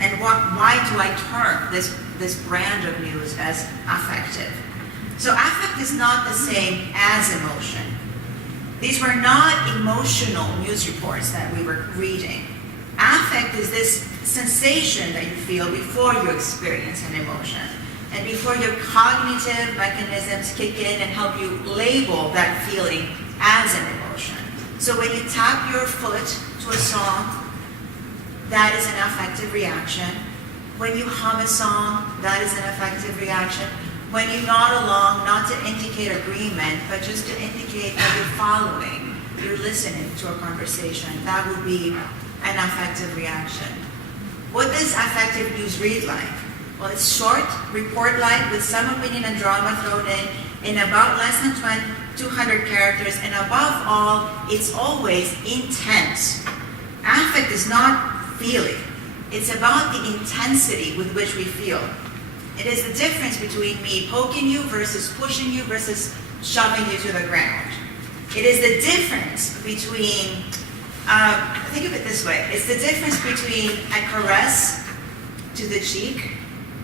And why do I term this brand of news as affective? So affect is not the same as emotion. These were not emotional news reports that we were reading. Affect is this sensation that you feel before you experience an emotion, and before your cognitive mechanisms kick in and help you label that feeling as an emotion. So when you tap your foot to a song, that is an affective reaction. When you hum a song, that is an affective reaction. When you nod along, not to indicate agreement, but just to indicate that you're following, you're listening to a conversation, that would be an affective reaction. What does affective news read like? Well, it's short, report-like, with some opinion and drama thrown in about less than 200 characters, and above all, it's always intense. Affect is not feeling. It's about the intensity with which we feel. It is the difference between me poking you versus pushing you versus shoving you to the ground. It is the difference between, think of it this way, it's the difference between a caress to the cheek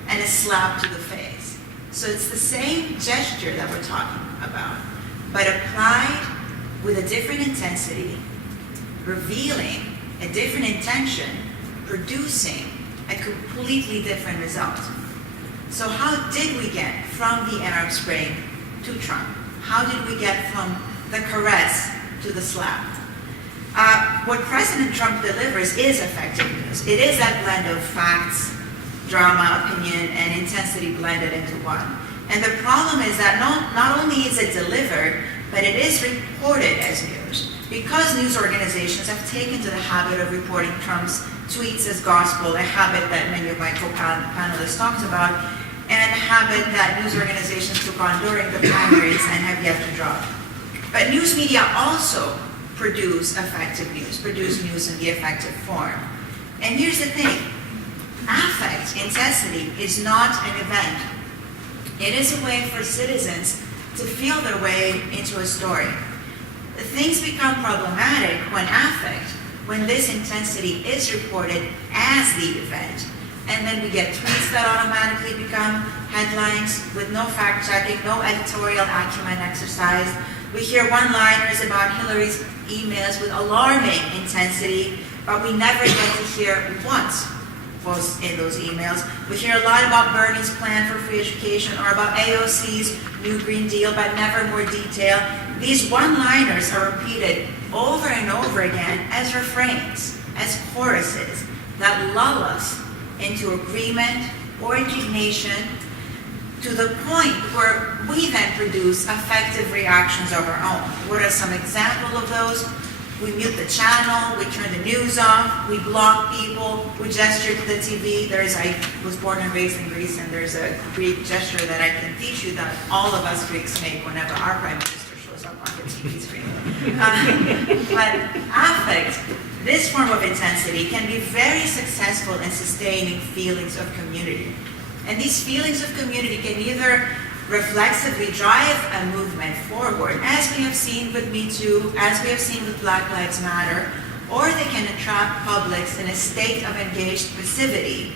and a slap to the face. So it's the same gesture that we're talking about, but applied with a different intensity, revealing a different intention, producing a completely different result. So how did we get from the Arab Spring to Trump? How did we get from the caress to the slap? What President Trump delivers is effective news. It is that blend of facts, drama, opinion, and intensity blended into one. And the problem is that not only is it delivered, but it is reported as news. Because news organizations have taken to the habit of reporting Trump's tweets as gospel, a habit that many of my co-panelists talked about, and a habit that news organizations took on during the primaries and have yet to drop. But news media also produce effective news, produce news in the effective form. And here's the thing, affect, intensity, is not an event. It is a way for citizens to feel their way into a story. Things become problematic when this intensity is reported as the event. And then we get tweets that automatically become headlines with no fact-checking, no editorial acumen exercised. We hear one-liners about Hillary's emails with alarming intensity, but we never get to hear what was in those emails. We hear a lot about Bernie's plan for free education or about AOC's new Green Deal, but never more detail. These one-liners are repeated over and over again as refrains, as choruses that lull us into agreement or indignation, to the point where we then produce effective reactions of our own. What are some examples of those? We mute the channel, we turn the news off, we block people, we gesture to the TV. I was born and raised in Greece, and there's a Greek gesture that I can teach you that all of us Greeks make whenever our Prime Minister shows up on the TV screen. But affect, this form of intensity, can be very successful in sustaining feelings of community. And these feelings of community can either reflexively drive a movement forward, as we have seen with Me Too, as we have seen with Black Lives Matter, or they can entrap publics in a state of engaged passivity,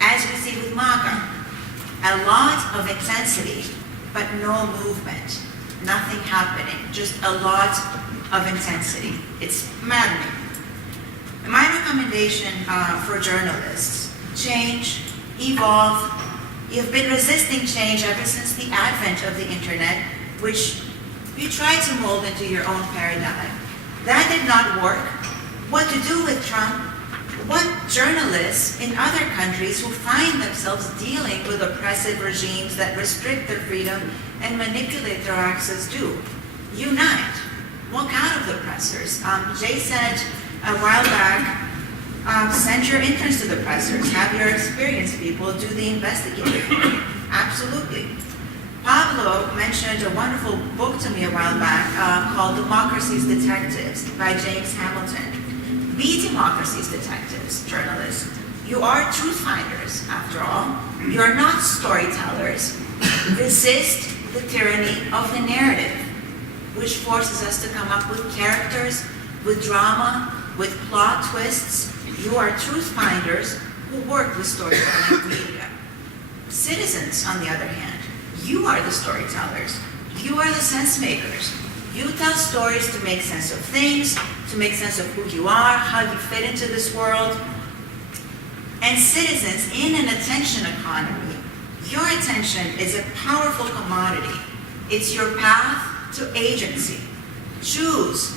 as we see with MAGA. A lot of intensity, but no movement. Nothing happening, just a lot of intensity. It's maddening. My recommendation for journalists: change, evolve. You've been resisting change ever since the advent of the internet, which you tried to mold into your own paradigm. That did not work. What to do with Trump? What journalists in other countries who find themselves dealing with oppressive regimes that restrict their freedom and manipulate their access do? Unite. Walk out of the oppressors. Jay said a while back, send your interns to the pressers, have your experienced people do the investigating. Absolutely. Pablo mentioned a wonderful book to me a while back called Democracy's Detectives by James Hamilton. Be democracy's detectives, journalists. You are truth finders, after all. You are not storytellers. Resist the tyranny of the narrative, which forces us to come up with characters, with drama, with plot twists. You are truth finders who work with storytelling media. Citizens, on the other hand, you are the storytellers. You are the sense makers. You tell stories to make sense of things, to make sense of who you are, how you fit into this world. And citizens, in an attention economy, your attention is a powerful commodity. It's your path to agency. Choose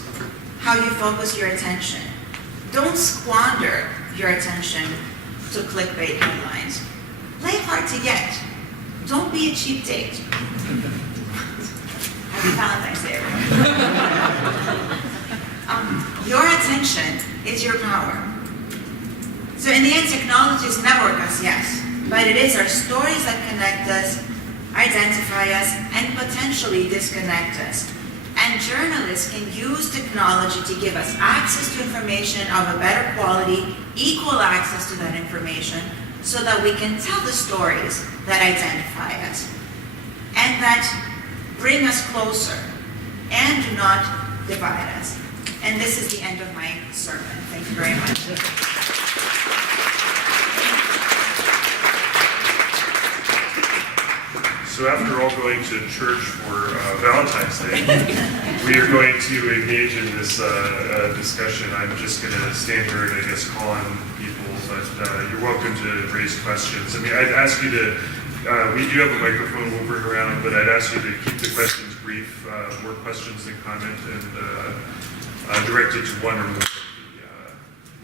how you focus your attention. Don't squander your attention to clickbait headlines. Play hard to get. Don't be a cheap date. Happy Valentine's Day, everyone. Your attention is your power. So in the end, technologies network us, yes, but it is our stories that connect us, identify us, and potentially disconnect us. And journalists can use technology to give us access to information of a better quality, equal access to that information, so that we can tell the stories that identify us and that bring us closer and do not divide us. And this is the end of my sermon. Thank you very much. So after all going to church for Valentine's Day, we are going to engage in this discussion. I'm just going to stand here and I guess call on people, but you're welcome to raise questions. I mean, I'd ask you to, we do have a microphone we'll bring around, but I'd ask you to keep the questions brief, more questions than comment, and direct it to one or more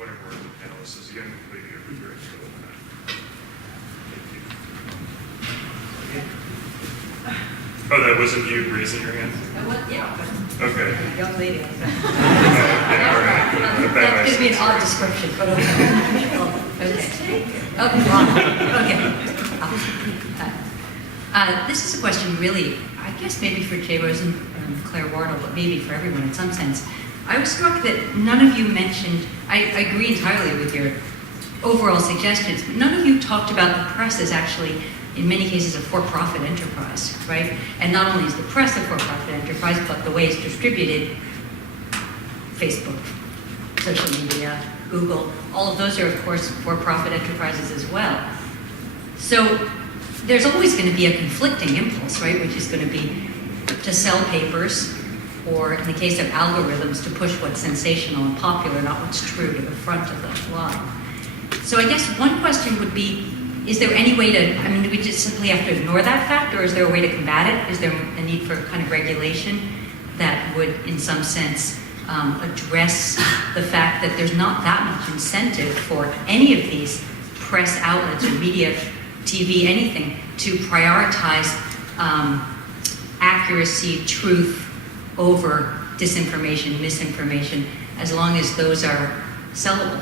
of the panelists. As again, we'll be very slow on that. Oh, that wasn't you raising your hand? Yeah. Okay. Young lady. Okay, all right. That could be an odd description, but okay. Okay. Okay. This is a question really, I guess maybe for Jay Rosen and Claire Wardle, but maybe for everyone in some sense. I was struck that none of you mentioned, I agree entirely with your overall suggestions, but none of you talked about the press as actually in many cases a for-profit enterprise, right? And not only is the press a for-profit enterprise, but the way it's distributed, Facebook, social media, Google, all of those are of course for-profit enterprises as well. So there's always going to be a conflicting impulse, right? Which is going to be to sell papers, or in the case of algorithms, to push what's sensational and popular, not what's true, to the front of the line. So I guess one question would be, is there any way to, I mean, do we just simply have to ignore that fact, or is there a way to combat it? Is there a need for kind of regulation that would, in some sense, address the fact that there's not that much incentive for any of these press outlets or media, TV, anything, to prioritize accuracy, truth over disinformation, misinformation, as long as those are sellable?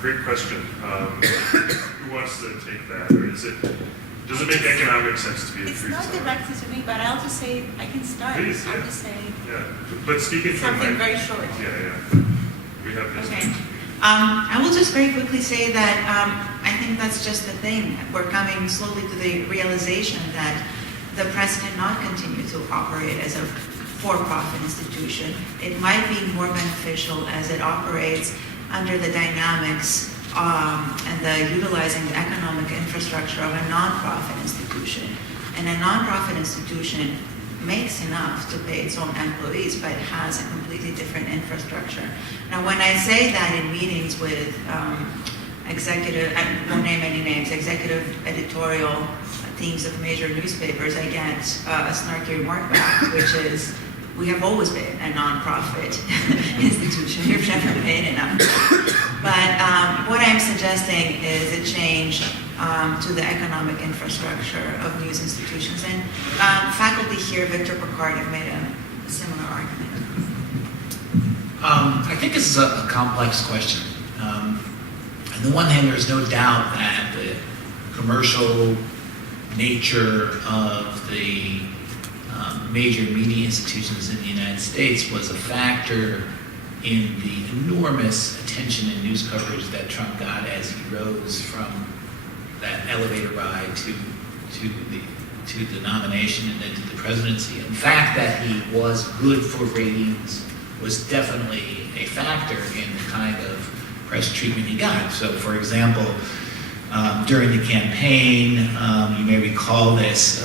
Great question. Who wants to take that, or does it make economic sense to be a It's truth not teller? directed to me, but I'll just say, I can start. Please, I'll yeah. just say Yeah, but speaking from something my, very short. yeah, we have this. Okay. I will just very quickly say that I think that's just the thing. We're coming slowly to the realization that the press cannot continue to operate as a for-profit institution. It might be more beneficial as it operates under the dynamics and the utilizing the economic infrastructure of a nonprofit institution. And a nonprofit institution makes enough to pay its own employees, but it has a completely different infrastructure. Now, when I say that in meetings with executive, I won't name any names, executive editorial teams of major newspapers, I get a snarky remark back, which is, we have always been a nonprofit institution. We've never paid enough. But what I'm suggesting is a change to the economic infrastructure of news institutions. And faculty here, Victor Picard, have made a similar argument. I think this is a complex question. On the one hand, there's no doubt that the commercial nature of the major media institutions in the United States was a factor in the enormous attention and news coverage that Trump got as he rose from that elevator ride to the nomination and then to the presidency. And the fact that he was good for ratings was definitely a factor in the kind of press treatment he got. So, for example, during the campaign, you may recall this,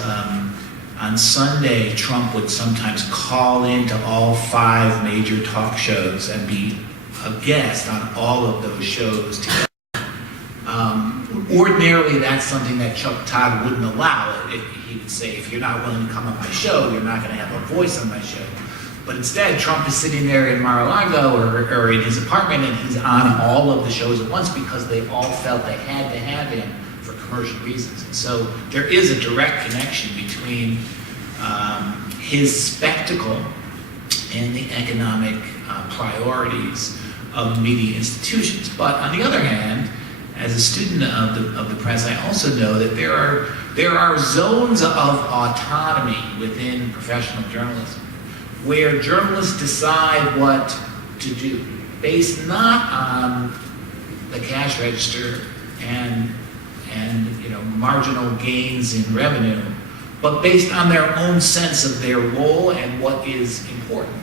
on Sunday, Trump would sometimes call into all 5 major talk shows and be a guest on all of those shows together. Ordinarily, that's something that Chuck Todd wouldn't allow. He would say, if you're not willing to come on my show, you're not going to have a voice on my show. But instead, Trump is sitting there in Mar-a-Lago or in his apartment, and he's on all of the shows at once because they all felt they had to have him for commercial reasons. And so there is a direct connection between his spectacle and the economic priorities of media institutions. But on the other hand, as a student of the press, I also know that there are zones of autonomy within professional journalism where journalists decide what to do based not on the cash register and marginal gains in revenue, but based on their own sense of their role and what is important.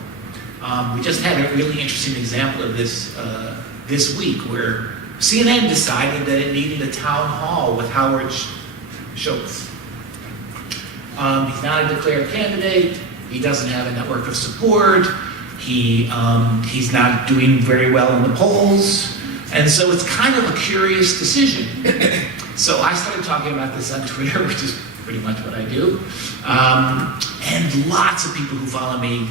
We just had a really interesting example of this this week where CNN decided that it needed a town hall with Howard Schultz. He's not a declared candidate. He doesn't have a network of support. He's not doing very well in the polls. And so it's kind of a curious decision. So I started talking about this on Twitter, which is pretty much what I do. And lots of people who follow me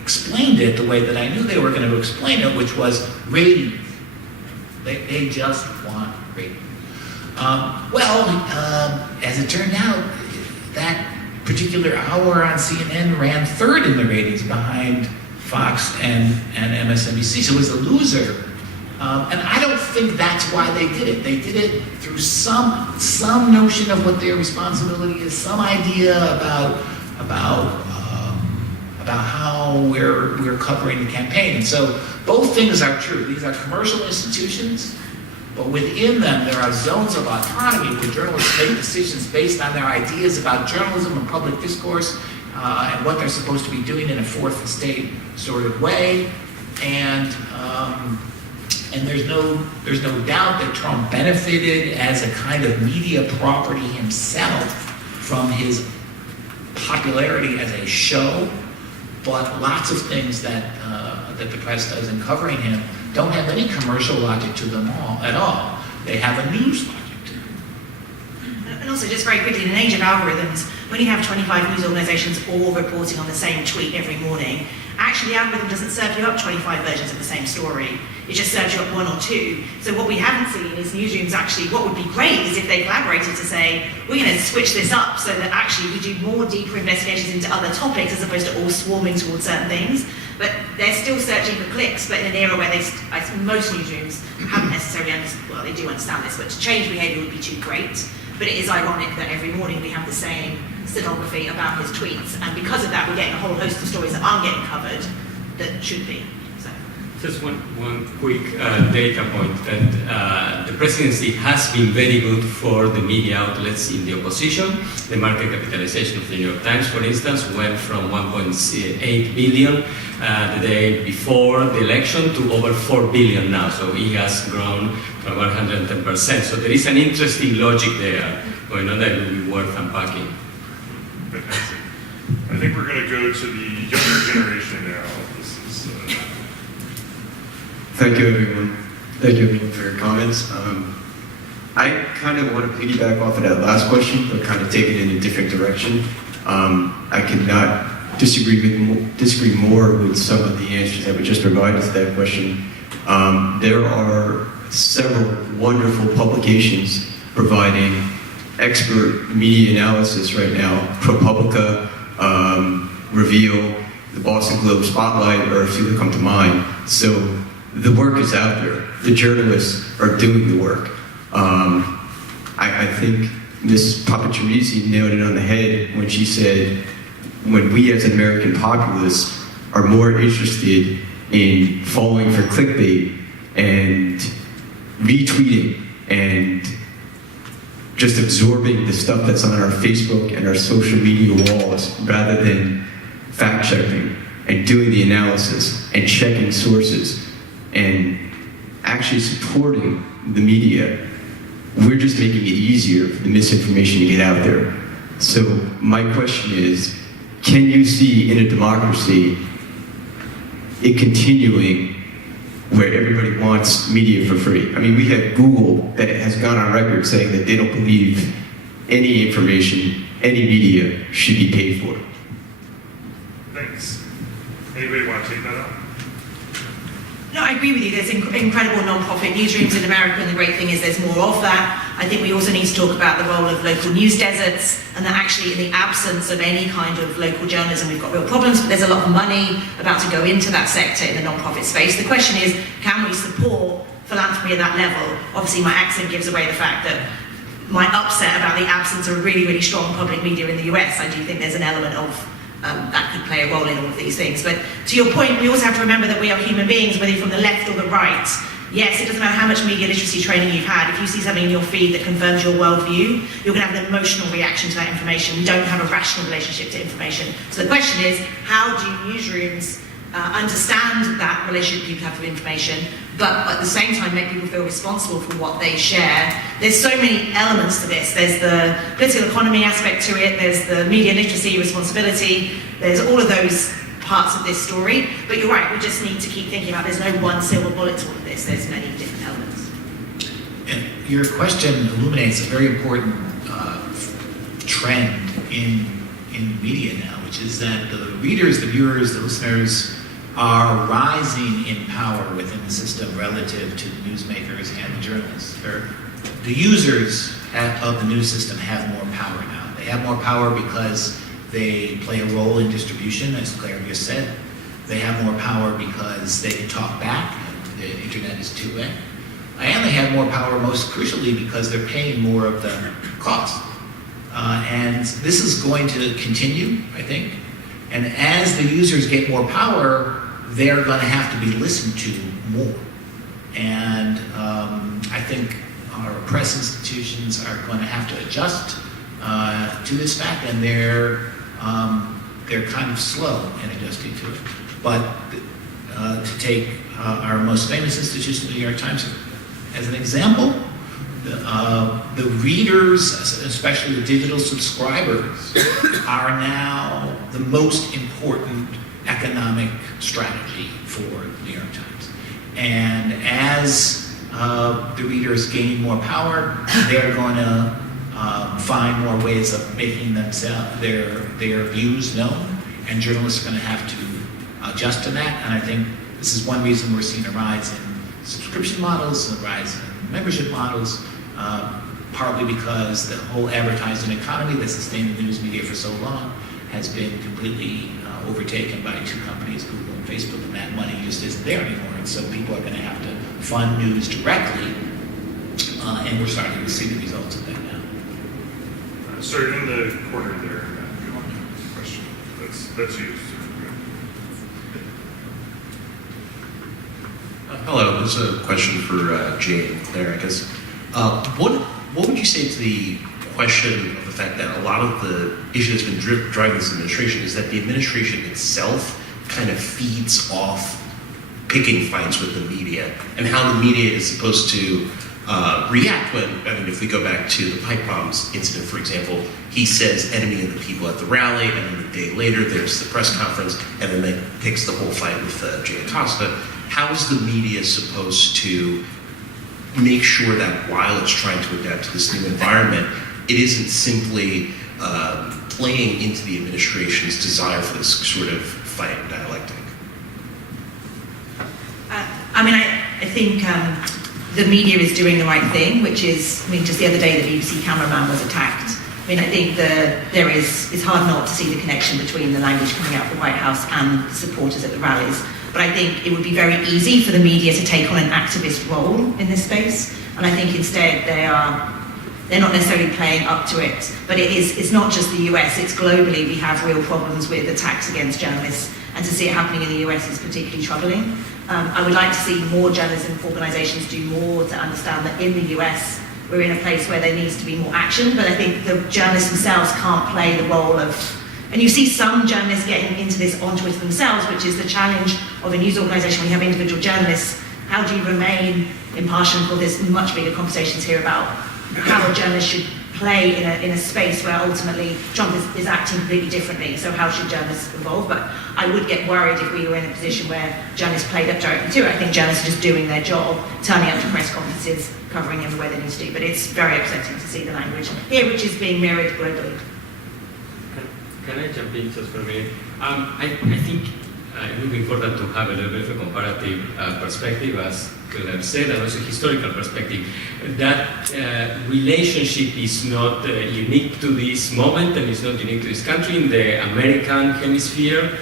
explained it the way that I knew they were going to explain it, which was ratings. They just want ratings. As it turned out, that particular hour on CNN ran 3rd in the ratings behind Fox and MSNBC, so it was a loser. And I don't think that's why they did it. They did it through some notion of what their responsibility is, some idea about how we're covering the campaign. And so both things are true. These are commercial institutions, but within them there are zones of autonomy where journalists make decisions based on their ideas about journalism and public discourse and what they're supposed to be doing in a fourth estate sort of way. And there's no doubt that Trump benefited as a kind of media property himself from his popularity as a show, but lots of things that the press does in covering him don't have any commercial logic to them at all. They have a news logic to them. And also, just very quickly, in an age of algorithms, when you have 25 news organizations all reporting on the same tweet every morning, actually the algorithm doesn't serve you up 25 versions of the same story. It just serves you up 1 or 2. So what we haven't seen is newsrooms actually, what would be great is if they collaborated to say, we're going to switch this up so that actually we do more deeper investigations into other topics as opposed to all swarming towards certain things. But they're still searching for clicks, but in an era where most newsrooms haven't necessarily they do understand this, but to change behavior would be too great. But it is ironic that every morning we have the same stenography about his tweets, and because of that we're getting a whole host of stories that aren't getting covered that should be. So. Just one quick data point that the presidency has been very good for the media outlets in the opposition. The market capitalization of the New York Times, for instance, went from 1.8 billion the day before the election to over 4 billion now. So it has grown by 110%. So there is an interesting logic there going on that will be worth unpacking. Fantastic. I think we're going to go to the younger generation now. This is. Thank you, everyone. Thank you, everyone, for your comments. I kind of want to piggyback off of that last question, but kind of take it in a different direction. I could not disagree more with some of the answers that were just provided to that question. There are several wonderful publications providing expert media analysis right now. ProPublica, Reveal, the Boston Globe Spotlight are a few that come to mind. So the work is out there. The journalists are doing the work. I think Ms. Papacharissi nailed it on the head when she said, when we as American populace are more interested in falling for clickbait and retweeting and just absorbing the stuff that's on our Facebook and our social media walls rather than fact-checking and doing the analysis and checking sources and actually supporting the media, we're just making it easier for the misinformation to get out there. So my question is, can you see in a democracy it continuing where everybody wants media for free? I mean, we have Google that has gone on record saying that they don't believe any information, any media should be paid for. Thanks. Anybody want to take that on? No, I agree with you. There's incredible non-profit newsrooms in America, and the great thing is there's more of that. I think we also need to talk about the role of local news deserts, and that actually in the absence of any kind of local journalism, we've got real problems, but there's a lot of money about to go into that sector in the non-profit space. The question is, can we support philanthropy at that level? Obviously, my accent gives away the fact that my upset about the absence of really, really strong public media in the US, I do think there's an element of that could play a role in all of these things. But to your point, we also have to remember that we are human beings, whether you're from the left or the right. Yes, it doesn't matter how much media literacy training you've had. If you see something in your feed that confirms your worldview, you're going to have an emotional reaction to that information. We don't have a rational relationship to information. So the question is, how do newsrooms understand that relationship people have to information, but at the same time make people feel responsible for what they share? There's so many elements to this. There's the political economy aspect to it, there's the media literacy responsibility, there's all of those parts of this story. But you're right, we just need to keep thinking about there's no one silver bullet to all of this, there's many different elements. And your question illuminates a very important trend in media now, which is that the readers, the viewers, the listeners are rising in power within the system relative to the newsmakers and the journalists. The users of the news system have more power now. They have more power because they play a role in distribution, as Claire just said. They have more power because they can talk back, and the internet is two-way. And they have more power, most crucially, because they're paying more of the cost. And this is going to continue, I think. And as the users get more power, they're going to have to be listened to more. And I think our press institutions are going to have to adjust to this fact, and they're kind of slow in adjusting to it. But to take our most famous institution, the New York Times, as an example, the readers, especially the digital subscribers, are now the most important economic strategy for the New York Times. And as the readers gain more power, they're going to find more ways of making themselves their views known, and journalists are going to have to adjust to that. And I think this is one reason we're seeing a rise in subscription models, a rise in membership models, partly because the whole advertising economy that sustained the news media for so long has been completely overtaken by two companies, Google and Facebook, and that money just isn't there anymore. And so people are going to have to fund news directly, and we're starting to see the results of that now. Sir, in the corner there, question. That's you, sir. Hello, this is a question for Jay and Claire, I guess. What would you say to the question of the fact that a lot of the issue that's been driving this administration is that the administration itself kind of feeds off picking fights with the media, and how the media is supposed to react when, I mean, if we go back to the pipe bombs incident, for example, he says enemy of the people at the rally, and then a day later there's the press conference, and then they picks the whole fight with Jay Acosta. How is the media supposed to make sure that while it's trying to adapt to this new environment, it isn't simply playing into the administration's desire for this sort of fight and dialectic? I think the media is doing the right thing, which is, just the other day the BBC cameraman was attacked. I think it's hard not to see the connection between the language coming out of the White House and the supporters at the rallies. But I think it would be very easy for the media to take on an activist role in this space. And I think instead they're not necessarily playing up to it. But it's not just the US, it's globally we have real problems with attacks against journalists. And to see it happening in the US is particularly troubling. I would like to see more journalism organizations do more to understand that in the US, we're in a place where there needs to be more action, but I think the journalists themselves can't play the role of, and you see some journalists getting into this onto it themselves, which is the challenge of a news organization when you have individual journalists. How do you remain impartial? There's much bigger conversations here about how a journalist should play in a space where ultimately Trump is acting completely differently. So how should journalists evolve? But I would get worried if we were in a position where journalists played up directly to it. I think journalists are just doing their job, turning up to press conferences, covering in the way they need to do. But it's very upsetting to see the language here, which is being mirrored globally. Can I jump in just for a minute? I think it would be important to have a little bit of a comparative perspective, as Claire said, and also historical perspective. That relationship is not unique to this moment, and it's not unique to this country. In the American hemisphere,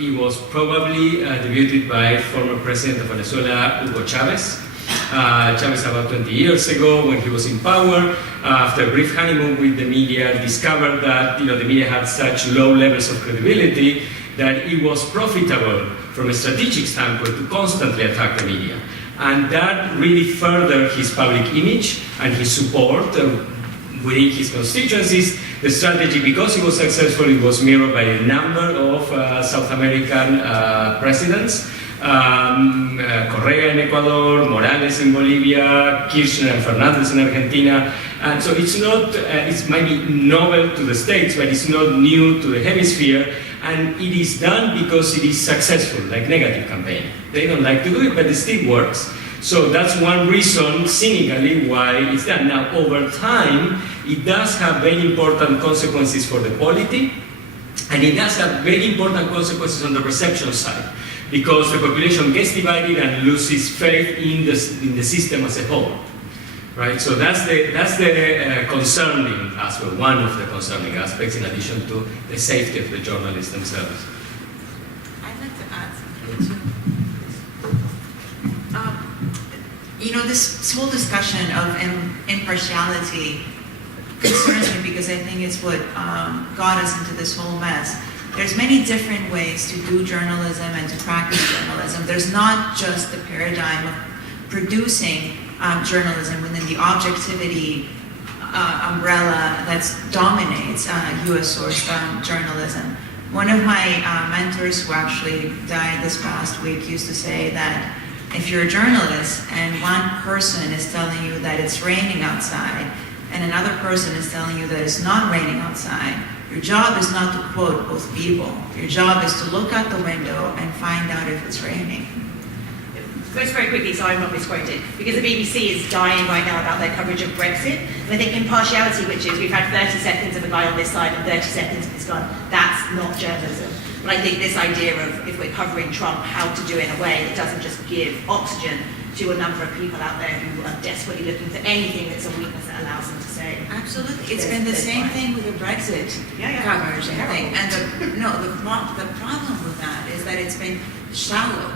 it was probably debuted by former president of Venezuela, Hugo Chavez. Chavez, about 20 years ago, when he was in power, after a brief honeymoon with the media, discovered that the media had such low levels of credibility that it was profitable from a strategic standpoint to constantly attack the media. And that really furthered his public image and his support within his constituencies. The strategy, because it was successful, it was mirrored by a number of South American presidents. Correa in Ecuador, Morales in Bolivia, Kirchner and Fernandez in Argentina. And so it's not, it's maybe novel to the States, but it's not new to the hemisphere. And it is done because it is successful, like negative campaign. They don't like to do it, but it still works. So that's one reason, cynically, why it's done. Now, over time, it does have very important consequences for the polity, and it does have very important consequences on the reception side, because the population gets divided and loses faith in the system as a whole. Right, so that's the concerning aspect, one of the concerning aspects, in addition to the safety of the journalists themselves. I'd like to add something too. This whole discussion of impartiality concerns me, because I think it's what got us into this whole mess. There's many different ways to do journalism and to practice journalism. There's not just the paradigm of producing journalism within the objectivity umbrella that dominates U.S. sourced journalism. One of my mentors, who actually died this past week, used to say that if you're a journalist and one person is telling you that it's raining outside and another person is telling you that it's not raining outside, your job is not to quote both people. Your job is to look out the window and find out if it's raining. Just very quickly, so I'm not misquoted, because the BBC is dying right now about their coverage of Brexit. And I think impartiality, which is we've had 30 seconds of a guy on this side and 30 seconds of this guy, that's not journalism. But I think this idea of, if we're covering Trump, how to do it in a way that doesn't just give oxygen to a number of people out there who are desperately looking for anything that's a weakness that allows them to say. Absolutely. It's been the same thing with the Brexit coverage, I think. And the problem with that is that it's been shallow.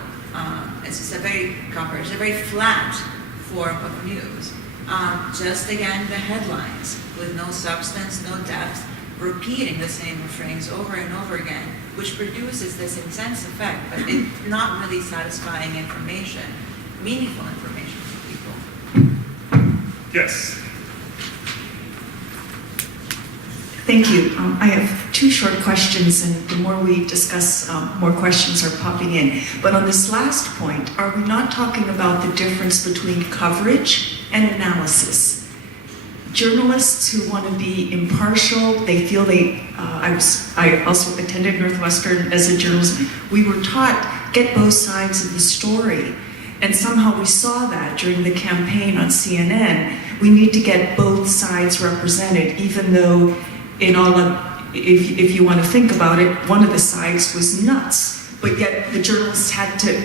It's just a very flat form of news. Just again, the headlines with no substance, no depth, repeating the same refrains over and over again, which produces this intense effect, but it's not really satisfying information, meaningful information for people. Yes. Thank you. I have two short questions, and the more we discuss, more questions are popping in. But on this last point, are we not talking about the difference between coverage and analysis? Journalists who want to be impartial, they feel I also attended Northwestern as a journalist. We were taught, get both sides of the story. And somehow we saw that during the campaign on CNN. We need to get both sides represented, even though if you want to think about it, one of the sides was nuts. But yet the journalists had to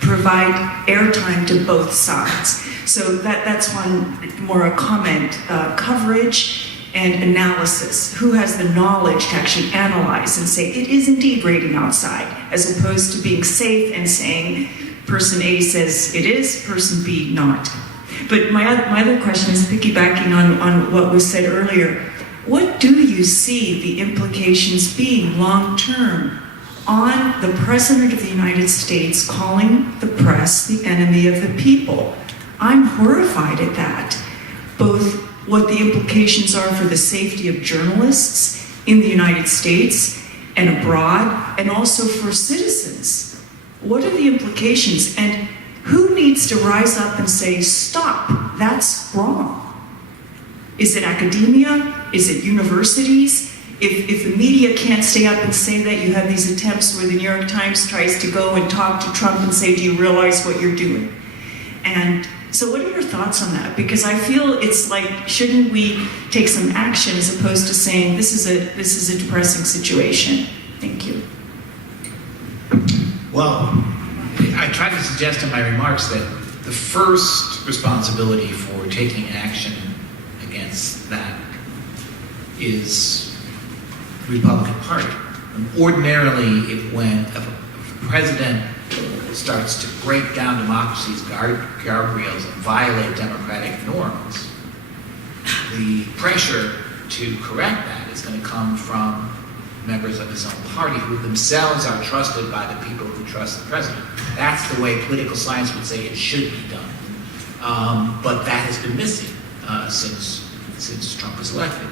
provide airtime to both sides. So that's one, more a comment, coverage and analysis. Who has the knowledge to actually analyze and say, it is indeed raining outside, as opposed to being safe and saying, person A says it is, person B not. But my other question is piggybacking on what was said earlier. What do you see the implications being long-term on the President of the United States calling the press the enemy of the people? I'm horrified at that. Both what the implications are for the safety of journalists in the United States and abroad, and also for citizens. What are the implications? And who needs to rise up and say, stop, that's wrong? Is it academia? Is it universities? If the media can't stay up and say that, you have these attempts where the New York Times tries to go and talk to Trump and say, do you realize what you're doing? And so what are your thoughts on that? Because I feel it's like, shouldn't we take some action as opposed to saying, this is a depressing situation? Thank you. Well, I tried to suggest in my remarks that the first responsibility for taking action against that is the Republican Party. Ordinarily, when a president starts to break down democracy's guardrails and violate democratic norms, the pressure to correct that is going to come from members of his own party who themselves are trusted by the people who trust the president. That's the way political science would say it should be done. But that has been missing since Trump was elected.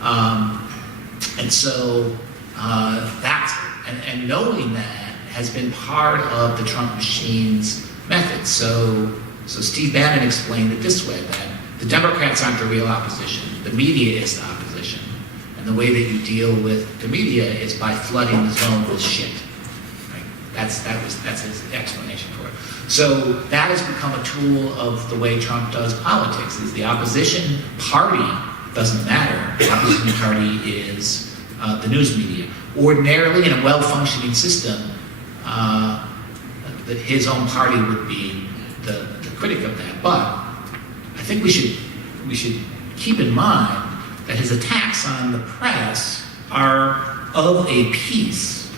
And so and knowing that has been part of the Trump machine's method. So Steve Bannon explained it this way, that the Democrats aren't the real opposition, the media is the opposition. And the way that you deal with the media is by flooding the zone with shit. Right? That's his explanation for it. So that has become a tool of the way Trump does politics, is the opposition party doesn't matter. The opposition party is the news media. Ordinarily, in a well-functioning system, that his own party would be the critic of that. But I think we should keep in mind that his attacks on the press are of a piece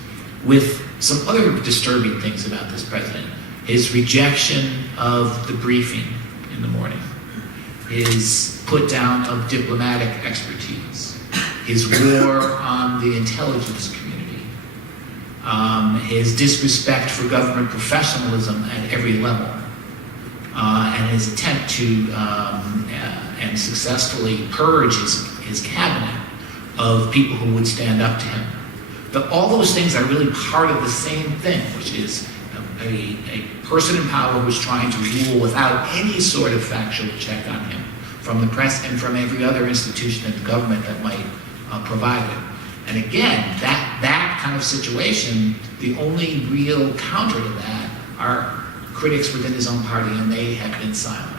with some other disturbing things about this president. His rejection of the briefing in the morning, his put down of diplomatic expertise, his war on the intelligence community, his disrespect for government professionalism at every level, and his attempt to and successfully purge his cabinet of people who would stand up to him. But all those things are really part of the same thing, which is a person in power who's trying to rule without any sort of factual check on him from the press and from every other institution in the government that might provide it. And again, that kind of situation, the only real counter to that are critics within his own party, and they have been silent.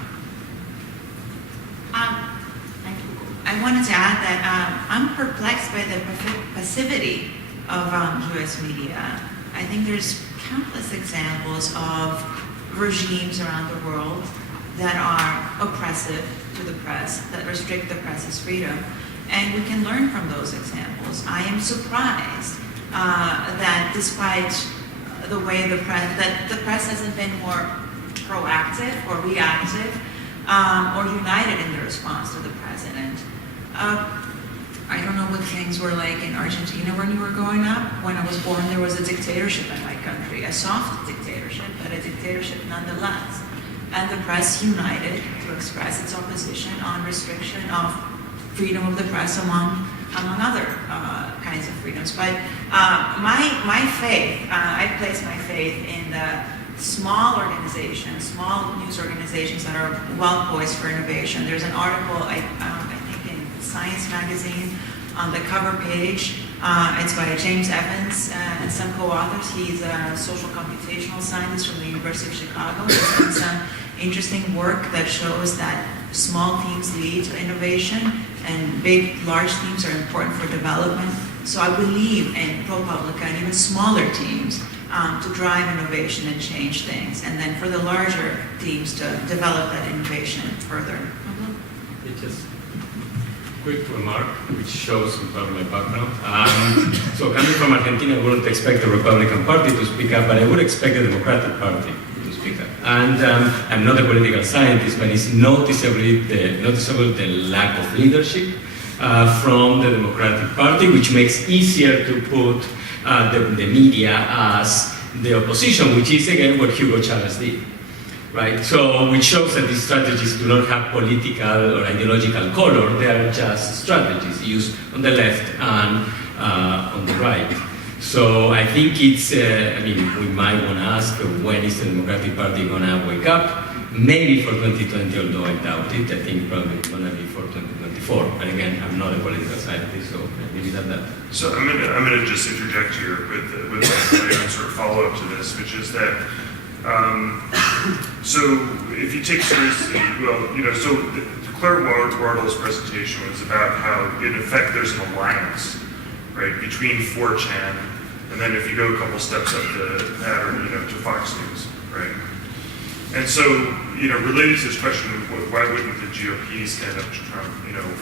I wanted to add that I'm perplexed by the passivity of U.S. media. I think there's countless examples of regimes around the world that are oppressive to the press, that restrict the press's freedom, and we can learn from those examples. I am surprised that despite the way the press hasn't been more proactive or reactive or united in the response to the president. I don't know what things were like in Argentina when you were growing up. When I was born, there was a dictatorship in my country, a soft dictatorship, but a dictatorship nonetheless. And the press united to express its opposition on restriction of freedom of the press among other kinds of freedoms. But my faith, I place my faith in the small organizations, small news organizations that are well poised for innovation. There's an article, I think in Science magazine, on the cover page. It's by James Evans and some co-authors. He's a social computational scientist from the University of Chicago. He's done some interesting work that shows that small teams lead to innovation and large teams are important for development. So I believe in ProPublica and even smaller teams to drive innovation and change things, and then for the larger teams to develop that innovation further. It's just quick remark, which shows part of my background. So coming from Argentina, I wouldn't expect the Republican Party to speak up, but I would expect the Democratic Party to speak up. And I'm not a political scientist, but it's noticeable the lack of leadership from the Democratic Party, which makes easier to put the media as the opposition, which is again what Hugo Chavez did, right? So, which shows that these strategies do not have political or ideological color, they are just strategies used on the left and on the right. So I think it's, we might want to ask when is the Democratic Party going to wake up? Maybe for 2020, although I doubt it. I think probably it's going to be for 2024. And again, I'm not a political scientist, so maybe not that. So I'm gonna just interject here with my own sort of follow-up to this, which is that, so if you take seriously, so Claire Wardle's presentation was about how, in effect, there's an alliance, right, between 4chan, and then if you go a couple steps up the pattern, to Fox News, right? And so, related to this question, why wouldn't the GOP stand up to Trump?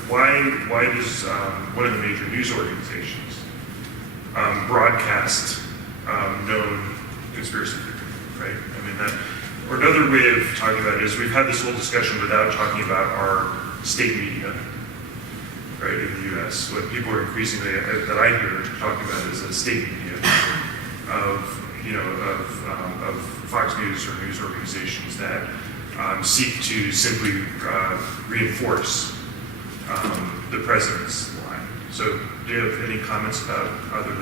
Why does one of the major news organizations broadcast known conspiracy theory, right? Or another way of talking about it is we've had this whole discussion without talking about our state media, right, in the U.S. What people are increasingly, that I hear talking about is a state media of Fox News or news organizations that seek to simply reinforce the president's line. So do you have any comments about either of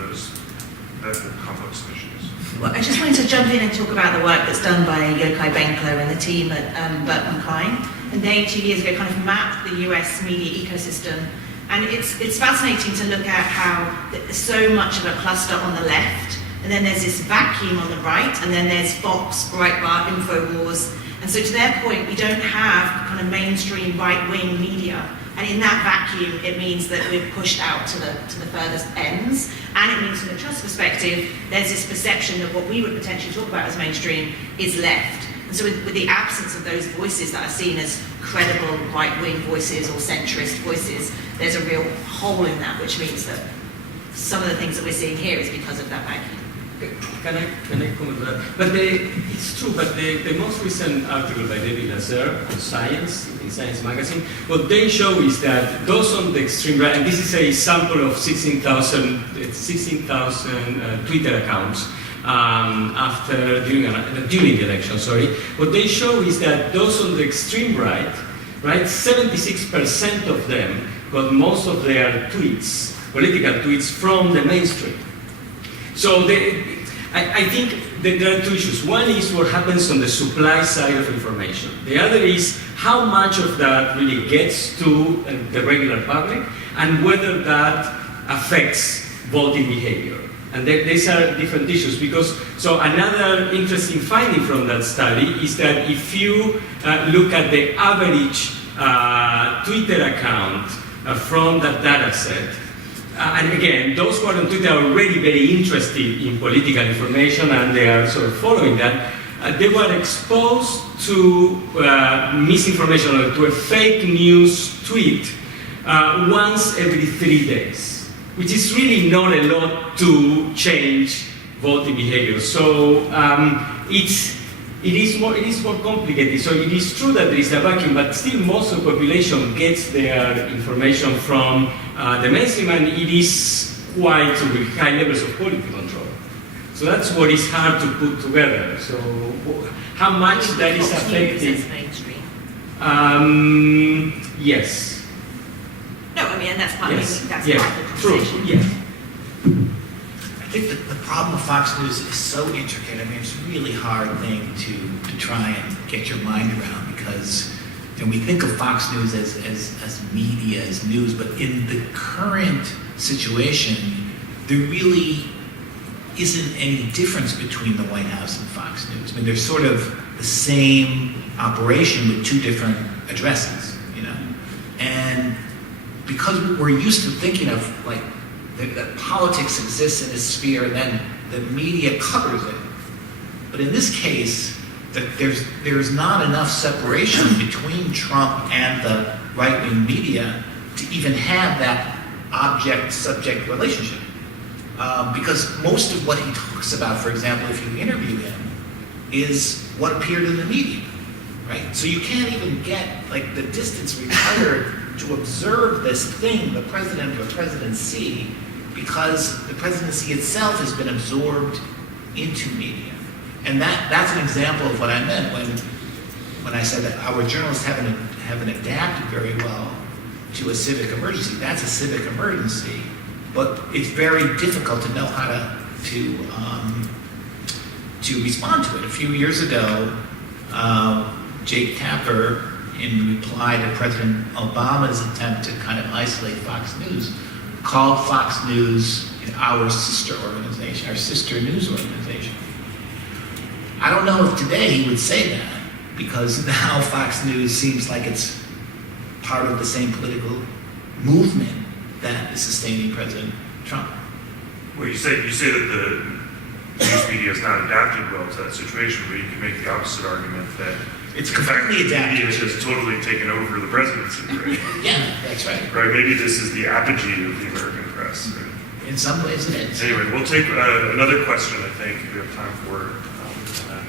those complex issues? Well, I just wanted to jump in and talk about the work that's done by Yochai Benkler and the team at Berkman Klein. And they 2 years ago kind of mapped the US media ecosystem. And it's fascinating to look at how there's so much of a cluster on the left, and then there's this vacuum on the right, and then there's Fox, Breitbart, InfoWars. And so to their point, we don't have kind of mainstream right-wing media. And in that vacuum, it means that we're pushed out to the furthest ends. And it means from a trust perspective, there's this perception that what we would potentially talk about as mainstream is left. And so with the absence of those voices that are seen as credible right-wing voices or centrist voices, there's a real hole in that, which means that some of the things that we're seeing here is because of that vacuum. Can I comment on that? But it's true, but the most recent article by David Lazare on Science, in Science magazine, what they show is that those on the extreme right, and this is a sample of 16,000 Twitter accounts during the election, what they show is that those on the extreme right, 76% of them got most of their tweets, political tweets, from the mainstream. So I think that there are two issues. One is what happens on the supply side of information. The other is how much of that really gets to the regular public and whether that affects voting behavior. And these are different issues so another interesting finding from that study is that if you look at the average Twitter account from that data set, and again, those who are on Twitter are already very interested in political information and they are sort of following that. They were exposed to misinformation or to a fake news tweet once every 3 days, which is really not a lot to change voting behavior. So it's it is more complicated. So it is true that there is a vacuum, but still most of the population gets their information from the mainstream, and it is quite with high levels of quality control. So that's what is hard to put together. So how much that is affected? Yes. No, I mean, and that's part of Yes. the, that's Yeah. part of the True. conversation. Yes. I think that the problem with Fox News is so intricate. I mean, it's a really hard thing to try and get your mind around, because we think of Fox News as media, as news, but in the current situation, there really isn't any difference between the White House and Fox News. I mean, they're sort of the same operation with two different addresses, And because we're used to thinking of like that politics exists in this sphere, and then the media covers it. But in this case, that there's not enough separation between Trump and the right-wing media to even have that object-subject relationship. Because most of what he talks about, for example, if you interview him, is what appeared in the media, right? So you can't even get like the distance required to observe this thing, the president or presidency, because the presidency itself has been absorbed into media. And that's an example of what I meant when I said that our journalists haven't adapted very well to a civic emergency. That's a civic emergency, but it's very difficult to know how to respond to it. A few years ago, Jake Tapper, in reply to President Obama's attempt to kind of isolate Fox News, called Fox News our sister organization, our sister news organization. I don't know if today he would say that, because now Fox News seems like it's part of the same political movement that is sustaining President Trump. Well, you say that the news media is not adapted well to that situation, but you can make the opposite argument that It's in fact, completely the adapted. media has totally taken over the presidency, right? Yeah, that's right. Right, maybe this is the apogee of the American press. Right? In some ways it is. Anyway, we'll take another question, I think, if we have time for it. And then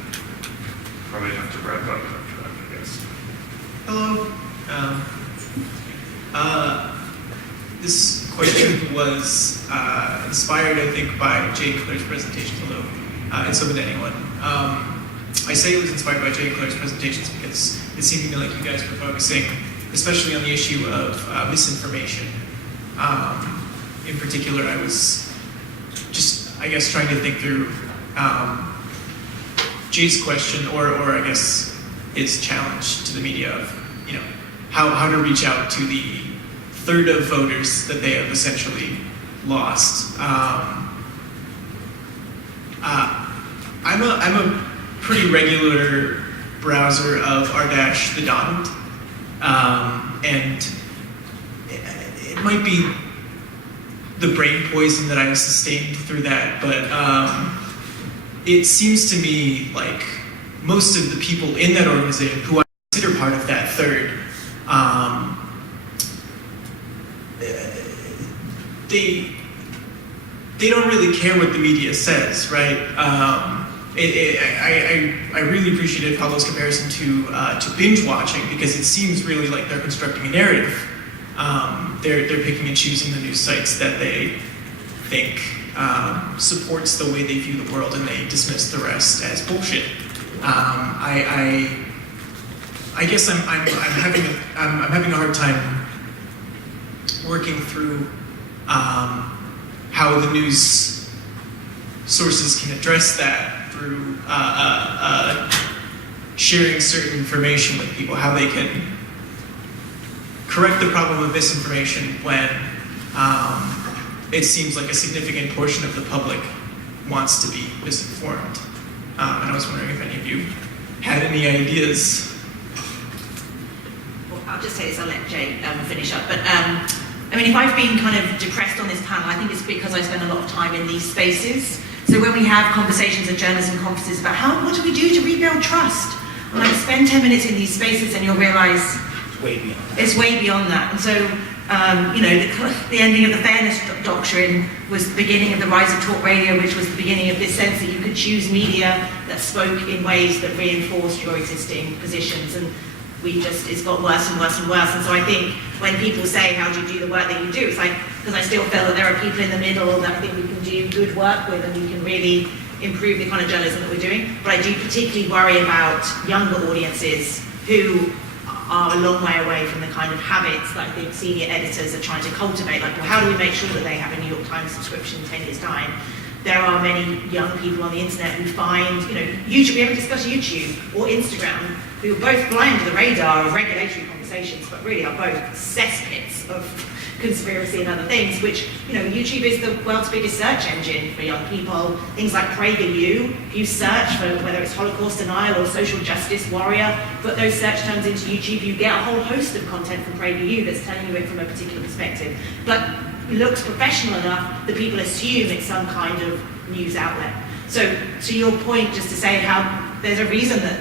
probably have to wrap up after that, I guess. Hello. This question was inspired, I think, by Jay and Claire's presentations, although it's open to anyone. I say it was inspired by Jay and Claire's presentations because it seemed to me like you guys were focusing, especially on the issue of misinformation. In particular, I was just, I guess, trying to think through Jay's question, or I guess his challenge to the media of, how to reach out to the third of voters that they have essentially lost. I'm a pretty regular browser of r-the Donald, and it might be the brain poison that I've sustained through that, but it seems to me like most of the people in that organization who I consider part of that third, they don't really care what the media says, right? I really appreciated Pablo's comparison to binge watching, because it seems really like they're constructing a narrative. They're picking and choosing the news sites that they think supports the way they view the world, and they dismiss the rest as bullshit. I guess I'm having a hard time working through how the news sources can address that through sharing certain information with people, how they can correct the problem of misinformation when it seems like a significant portion of the public wants to be misinformed. And I was wondering if any of you had any ideas. Well, I'll just say this, I'll let Jay finish up. But I mean, if I've been kind of depressed on this panel, I think it's because I spend a lot of time in these spaces. So when we have conversations at journalism conferences about what do we do to rebuild trust? And I spend 10 minutes in these spaces and you'll realize Way beyond that. it's way beyond that. And so The ending of the fairness doctrine was the beginning of the rise of talk radio, which was the beginning of this sense that you could choose media that spoke in ways that reinforced your existing positions. And it's got worse and worse and worse. And so I think when people say, how do you do the work that you do? It's like, because I still feel that there are people in the middle that I think we can do good work with, and we can really improve the kind of journalism that we're doing. But I do particularly worry about younger audiences who are a long way away from the kind of habits that I think senior editors are trying to cultivate. Like, well, how do we make sure that they have a New York Times subscription in 10 years' time? There are many young people on the internet who find, YouTube, we haven't discussed YouTube or Instagram, who are both fly under the radar of regulatory conversations, but really are both cesspits of conspiracy and other things, which, YouTube is the world's biggest search engine for young people. Things like PragerU, if you search for whether it's Holocaust denial or social justice warrior, put those search terms into YouTube, you get a whole host of content from PragerU that's telling you it from a particular perspective. But it looks professional enough that people assume it's some kind of news outlet. So to your point, just to say how there's a reason that,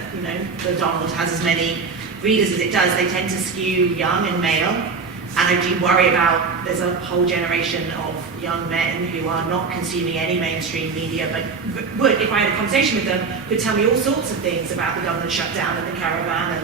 the Donald has as many readers as it does. They tend to skew young and male. And I do worry about, there's a whole generation of young men who are not consuming any mainstream media, but would, if I had a conversation with them, would tell me all sorts of things about the government shutdown and the caravan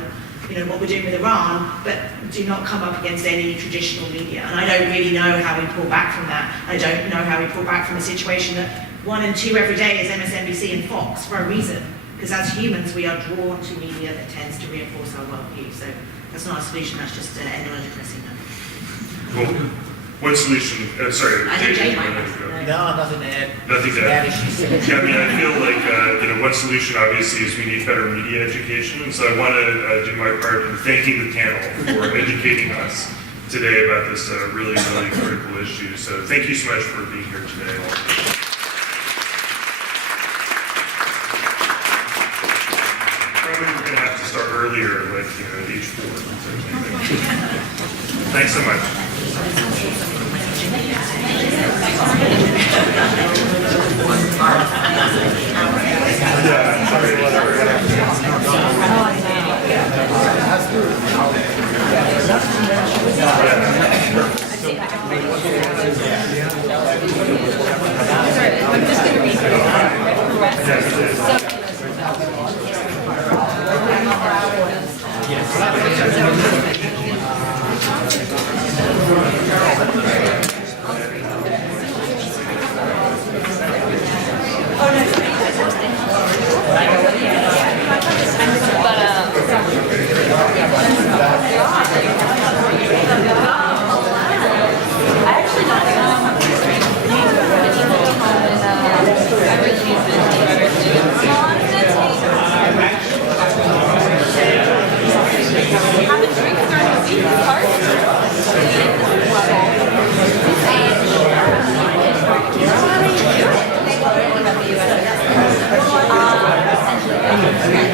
and what we're doing with Iran, but do not come up against any traditional media. And I don't really know how we pull back from that. I don't know how we pull back from a situation that 1 and 2 every day is MSNBC and Fox for a reason. Because as humans, we are drawn to media that tends to reinforce our worldview. So that's not a solution, that's just an end on a depressing note. Well, one solution, sorry, I think Jay might Jay, have to know. No, nothing to add. Nothing to add. Bad issues. Yeah, I feel like, one solution obviously is we need better media education. And so I want to do my part in thanking the panel for educating us today about this really, really critical issue. So thank you so much for being here today. Probably we're going to have to start earlier, like, at age 4. Thanks so much. Thank you.